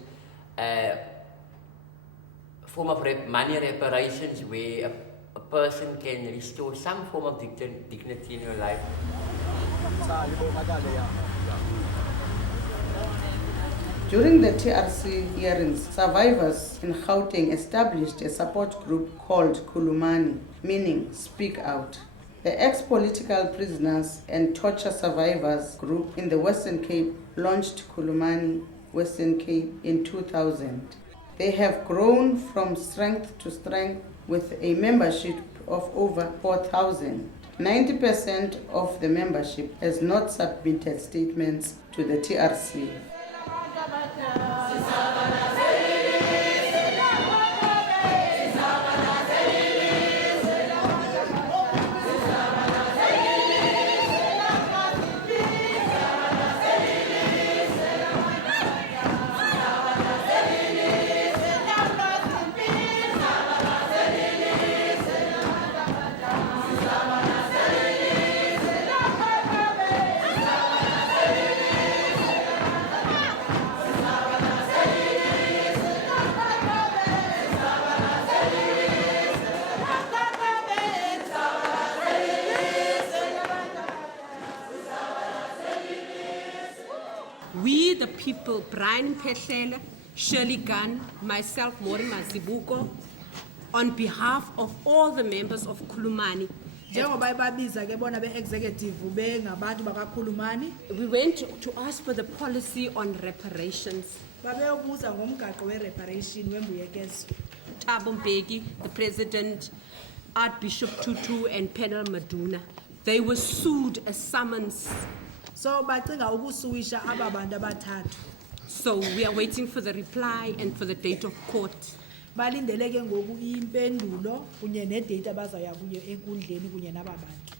money reparations where a person can restore some form of dignity in your life. During the TRC hearings, survivors in Gauteng established a support group called Khulumani, meaning Speak Out. The ex-political prisoners and torture survivors group in the Western Cape launched Khulumani Western Cape in 2000. They have grown from strength to strength with a membership of over 4,000. 90% of the membership has not submitted statements to the TRC. We, the people, Brian Mclaughlin, Shirley Gunn, myself, Mori Mazibuko, on behalf of all the members of Khulumani, we went to ask for the policy on reparations. Thabo Mbeki, the president, Archbishop Tutu, and Penel Maduna, they were sued as summons. So we are waiting for the reply and for the date of court.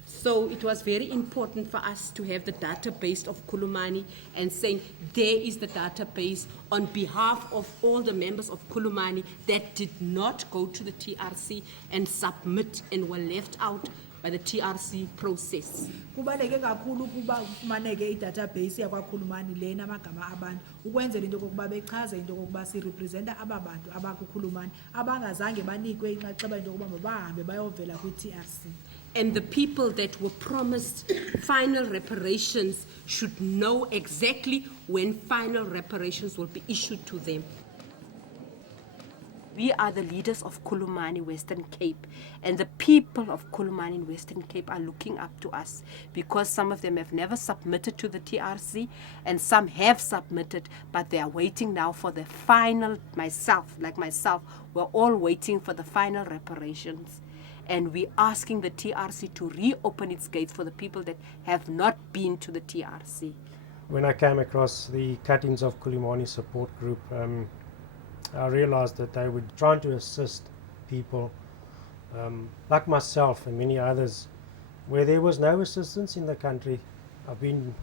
So it was very important for us to have the database of Khulumani and saying there is the database on behalf of all the members of Khulumani that did not go to the TRC and submit and were left out by the TRC process. Kubaleke kakhulu ukuba kufumaneke i-database yakwakhulumani lena amagama abantu ukwenzela into yokokuba bechaze into yokokuba sirepresenta aba bantu abakukhulumani abangazange banikwe inxaxheba into yokuba mabahambe bayovela kwi-TRC. And the people that were promised final reparations should know exactly when final reparations will be issued to them. We are the leaders of Khulumani Western Cape, and the people of Khulumani in Western Cape are looking up to us because some of them have never submitted to the TRC and some have submitted, but they are waiting now for the final, myself, we're all waiting for the final reparations. And we're asking the TRC to reopen its gates for the people that have not been to the TRC. When I came across the cuttings of Khulumani Support Group, I realized that they were trying to assist people like myself and many others where there was no assistance in the country. I've been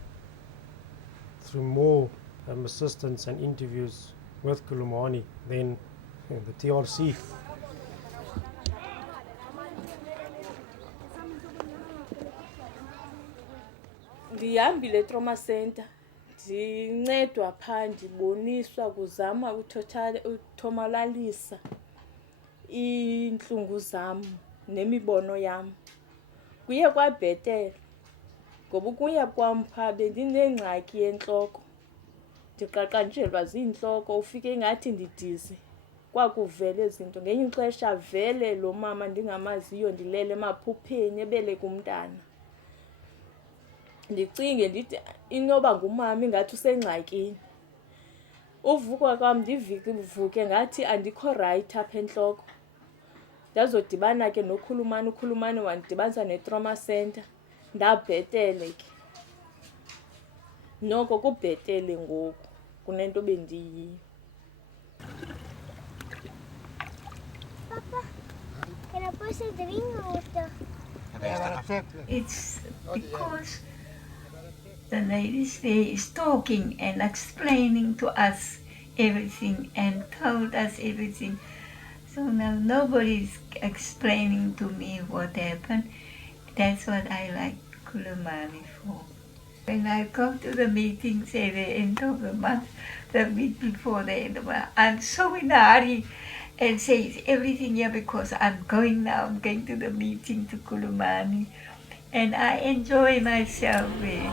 through more assistance and interviews with Khulumani than the TRC. Ndihambile trauma center ndincedwa phaa ndiboniswa kuzama uthomalalisa iintlungu zam nemibono yam. Kuye kwabhetele ngoba ukuya kwam phaa bendinengxaki yentloko ndiqaqanjelwa ziintloko ufike ingathi ndidize kwakuvele izinto ngenye ixesha vele lo mama ndingamaziyo ndilele emaphupheni ebeleka umntana. Ndicinge ndithi inoba ngumama ingathi usengxakini. Uvukwa kwam ndivuke ngathi andikho right apha entloko. Ndazodibana ke nokhulumani, ukhulumani wandidibanisa netrauma center. Ndabhetele ke. Noko kubhetele ngoku kunento bendiyiyo. Papa, can I push the drink water? It's because the ladies there is talking and explaining to us everything and told us everything. So now nobody's explaining to me what happened. That's what I like Khulumani for. When I come to the meetings at the end of the month, the week before the end of the month, I'm so in a hurry and say everything here because I'm going to the meeting to Khulumani. And I enjoy myself there.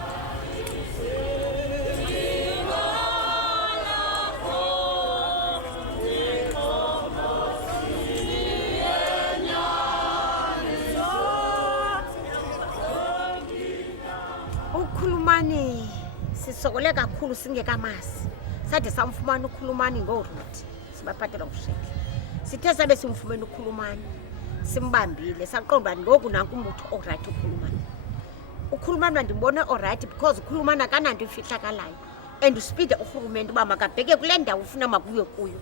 ukhulumani sisokole kakhulu singekamasi sade samfumana ukhulumani ngoruti sibaphathela kusheke sithe sabe simfumene ukhulumani simbambile saqonda ngoku nanku umuntu oright ukhulumani mandimbone oright because ukhulumani akananto ifihlakalayo and uspeed urhulumente uba makabheke kule ndawo ufuna makuye kuyo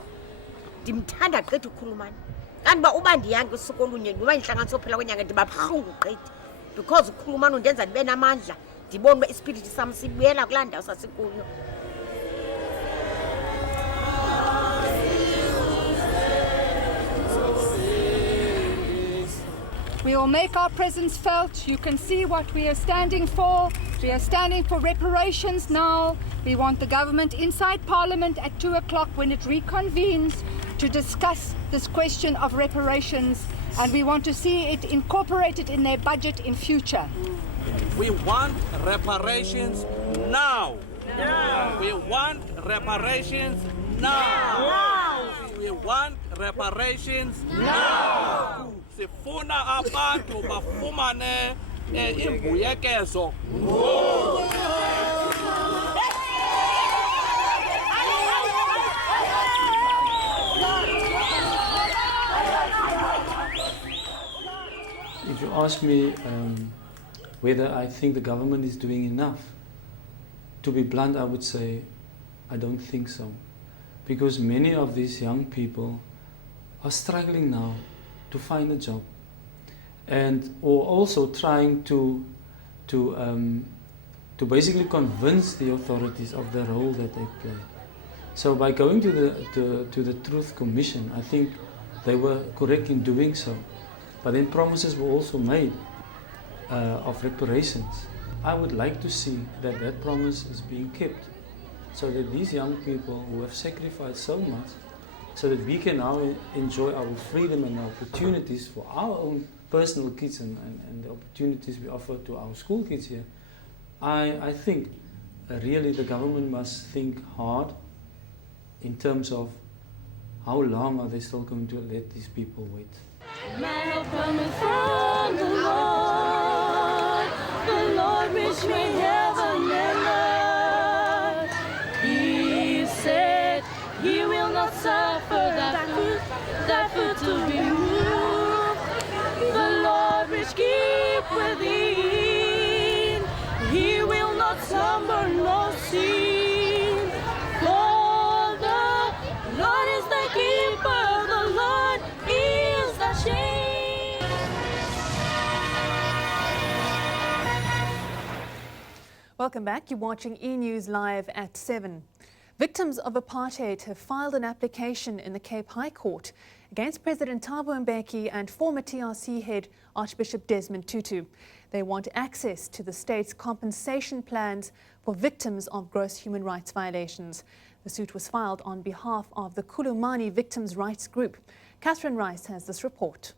ndimthanda gqithi ukhulumani kanti ba uba ndiyange usuku olunye noba inhlanganiso phela kwenyanga ndibabhlungu gqithi because ukhulumani undenza ndibe namandla ndibone ispirit sam sibuyela kulaa ndawo sasikuyo. We will make our presence felt. You can see what we are standing for. We are standing for reparations now. We want the government inside Parliament at 2 o'clock when it reconvenes to discuss this question of reparations, and we want to see it incorporated in their budget in future. We want reparations now. Now. We want reparations now. Now. We want reparations now. Sifuna abantu bafumane imbuyekezo. If you ask me whether I think the government is doing enough, to be blunt, I would say I don't think so. Because many of these young people are struggling now to find a job, and or also trying to basically convince the authorities of the role that they play. So by going to the Truth Commission, I think they were correct in doing so. But then promises were also made of reparations. I would like to see that that promise is being kept, so that these young people who have sacrificed so much, so that we can now enjoy our freedom and opportunities for our own personal kids and the opportunities we offer to our school kids here. I think really the government must think hard in terms of how long are they still going to let these people wait. Help coming from the Lord which made heaven and earth. He said he will not suffer that foot to be moved. The Lord which keep within, he will not slumber nor sin. For the Lord is the keeper, the Lord is the shade. Welcome back. You're watching E-News Live at 7. Victims of apartheid have filed an application in the Cape High Court against President Thabo Mbeki and former TRC head Archbishop Desmond Tutu. They want access to the state's compensation plans for victims of gross human rights violations. The suit was filed on behalf of the Khulumani Victims' Rights Group. Catherine Rice has this report.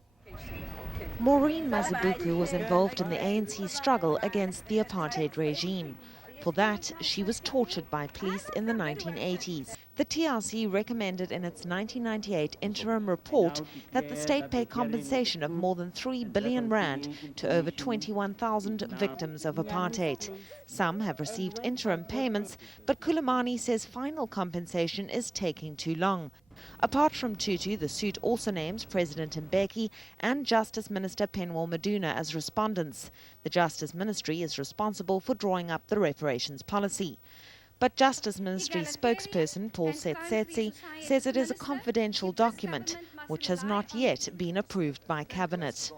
Maureen Mazibuku was involved in the ANC struggle against the apartheid regime. For that, she was tortured by police in the 1980s. The TRC recommended in its 1998 interim report that the state pay compensation of more than 3 billion rand to over 21,000 victims of apartheid. Some have received interim payments, but Khulumani says final compensation is taking too long. Apart from Tutu, the suit also names President Mbeki and Justice Minister Penwell Maduna as respondents. The Justice Ministry is responsible for drawing up the reparations policy. But Justice Ministry spokesperson Paul Setsetsi says it is a confidential document which has not yet been approved by Cabinet.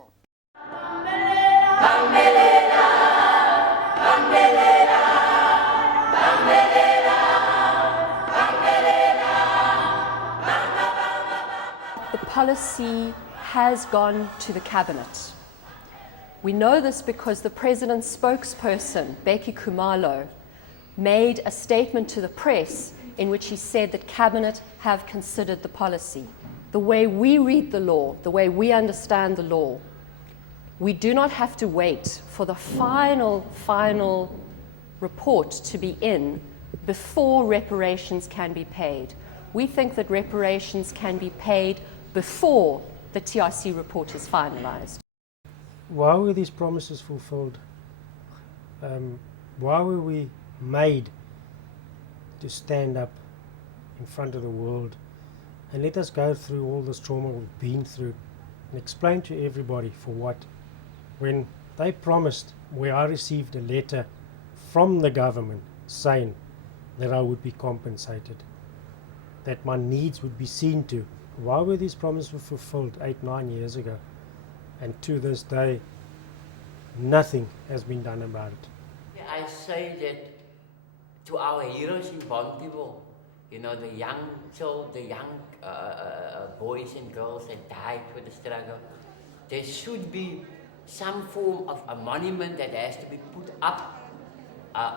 The policy has gone to the Cabinet. We know this because the President's spokesperson, Bheki Khumalo, made a statement to the press in which he said that Cabinet have considered the policy. The way we read the law, the way we understand the law, we do not have to wait for the final report to be in before reparations can be paid. We think that reparations can be paid before the TRC report is finalized. Why were these promises fulfilled? Why were we made to stand up in front of the world and let us go through all this trauma we've been through and explain to everybody for what? When they promised, where I received a letter from the government saying that I would be compensated, that my needs would be seen to. Why were these promises fulfilled 8-9 years ago? And to this day, nothing has been done about it. I say that to our heroes in Bonteheuwel, you know, the young boys and girls that died for the struggle, there should be some form of a monument that has to be put up.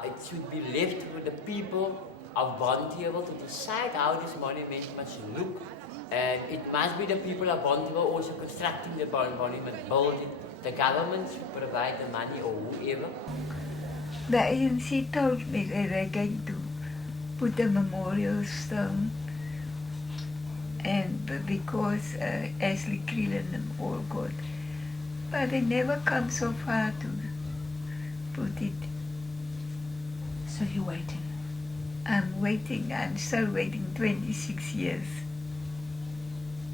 It should be left for the people of Bonteheuwel to decide how this monument must look. And it must be the people of Bonteheuwel also constructing the monument, build it. The government should provide the money or whoever. The ANC told me that they're going to put a memorial stone, and because Ashley Creel and them all got, but they never come so far to put it. So you're waiting? I'm waiting. I'm still waiting 26 years.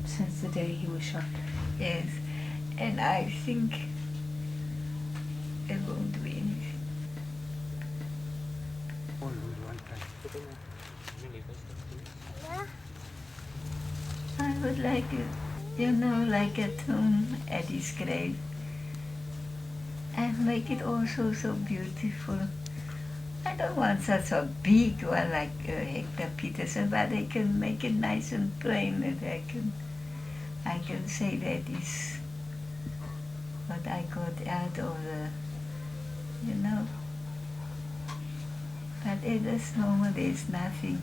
Since the day he was shot? Yes. And I think it won't do anything. I would like it, you know, like a tomb at his grave. And make it also so beautiful. I don't want such a big one like Hector Peterson, but I can make it nice and plain that I can say that is what I got out of the in the snow there's nothing.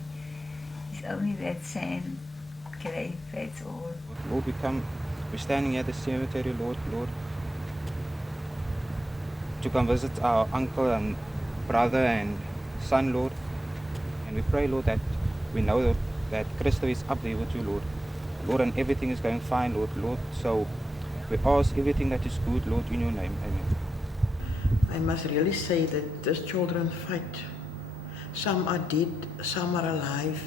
It's only that sand grave, that's all. Lord, we're standing at the cemetery, Lord, to come visit our uncle and brother and son, Lord. And we pray, Lord, that we know that Christo is up there with you, Lord. Lord, and everything is going fine, Lord. So we ask everything that is good, Lord, in your name. Amen. I must really say that these children fight. Some are dead, some are alive,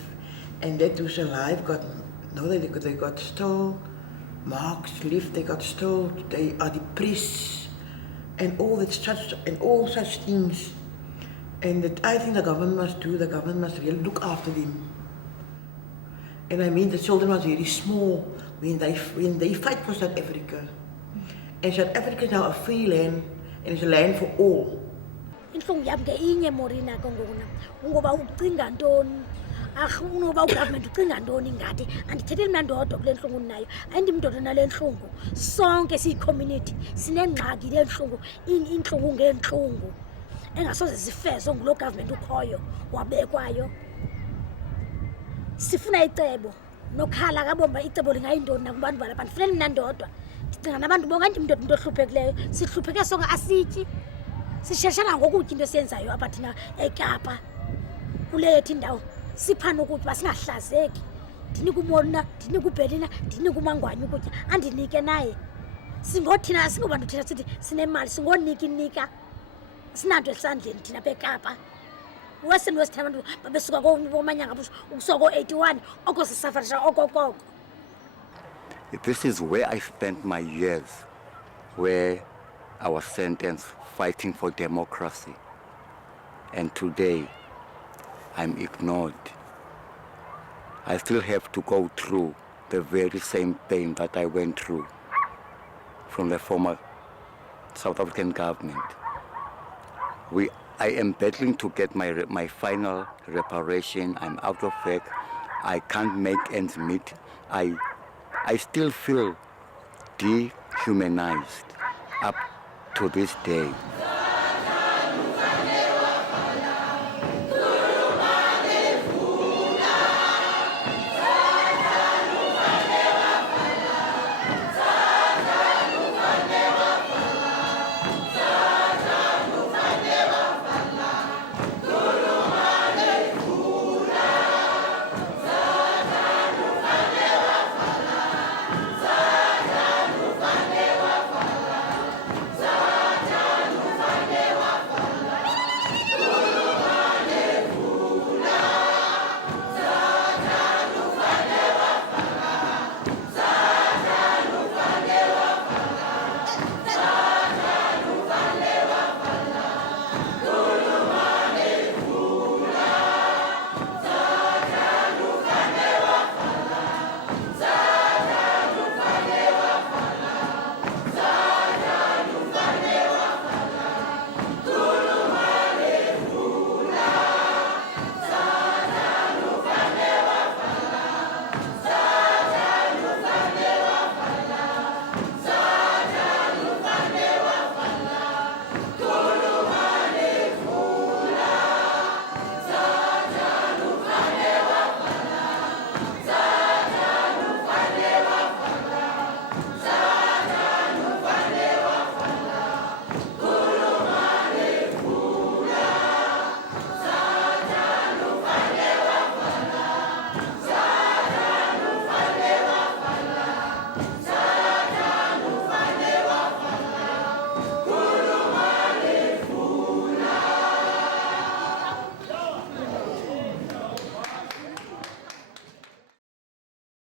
and that who's alive they got stole, marks left, they got stole, they are depressed, and all such things. And that I think the government must really look after them. And I mean the children was very small when they fight for South Africa. And South Africa is now a free land, and it's a land for all. Inhlungu yami ke inye Morina kongona ngoba ucinga ntoni unoba ugovernment ucinga ntoni ngathi andithetheli mna ndodwa kule nhlungu nayo ayindimndoda nale nhlungu sonke siyi-community sinengxaki le nhlungu inhlungu ngeentlungu engasoze zifezwe ngulo government ukhoyo wabekwayo. Sifuna icebo nokhala kabomba icebo lingayintoni nakubantu balapha ndifunele mna ndodwa ndicinga nabantu bonke andimndoda into ohluphekileyo sihlupheke sonke asityi sisheshana ngokutya into esiyenzayo apha thina eKapa kule yethu indawo siphana ukutya uba singahlazeki ndinike umona ndinike ubhelina ndinike umangwanya ukutya andinike naye singothina singobantu thina sithi sinemali singonika inika sinanto esandleni thina beKapa wesini wesithina abantu babesuka komanyanga ukusuka ko-81 oko sisafarisha okokoko. This is where I spent my years, where I was sentenced fighting for democracy. And today, I'm ignored. I still have to go through the very same pain that I went through from the former South African government. I am battling to get my final reparation. I'm out of work. I can't make ends meet. I still feel dehumanized up to this day.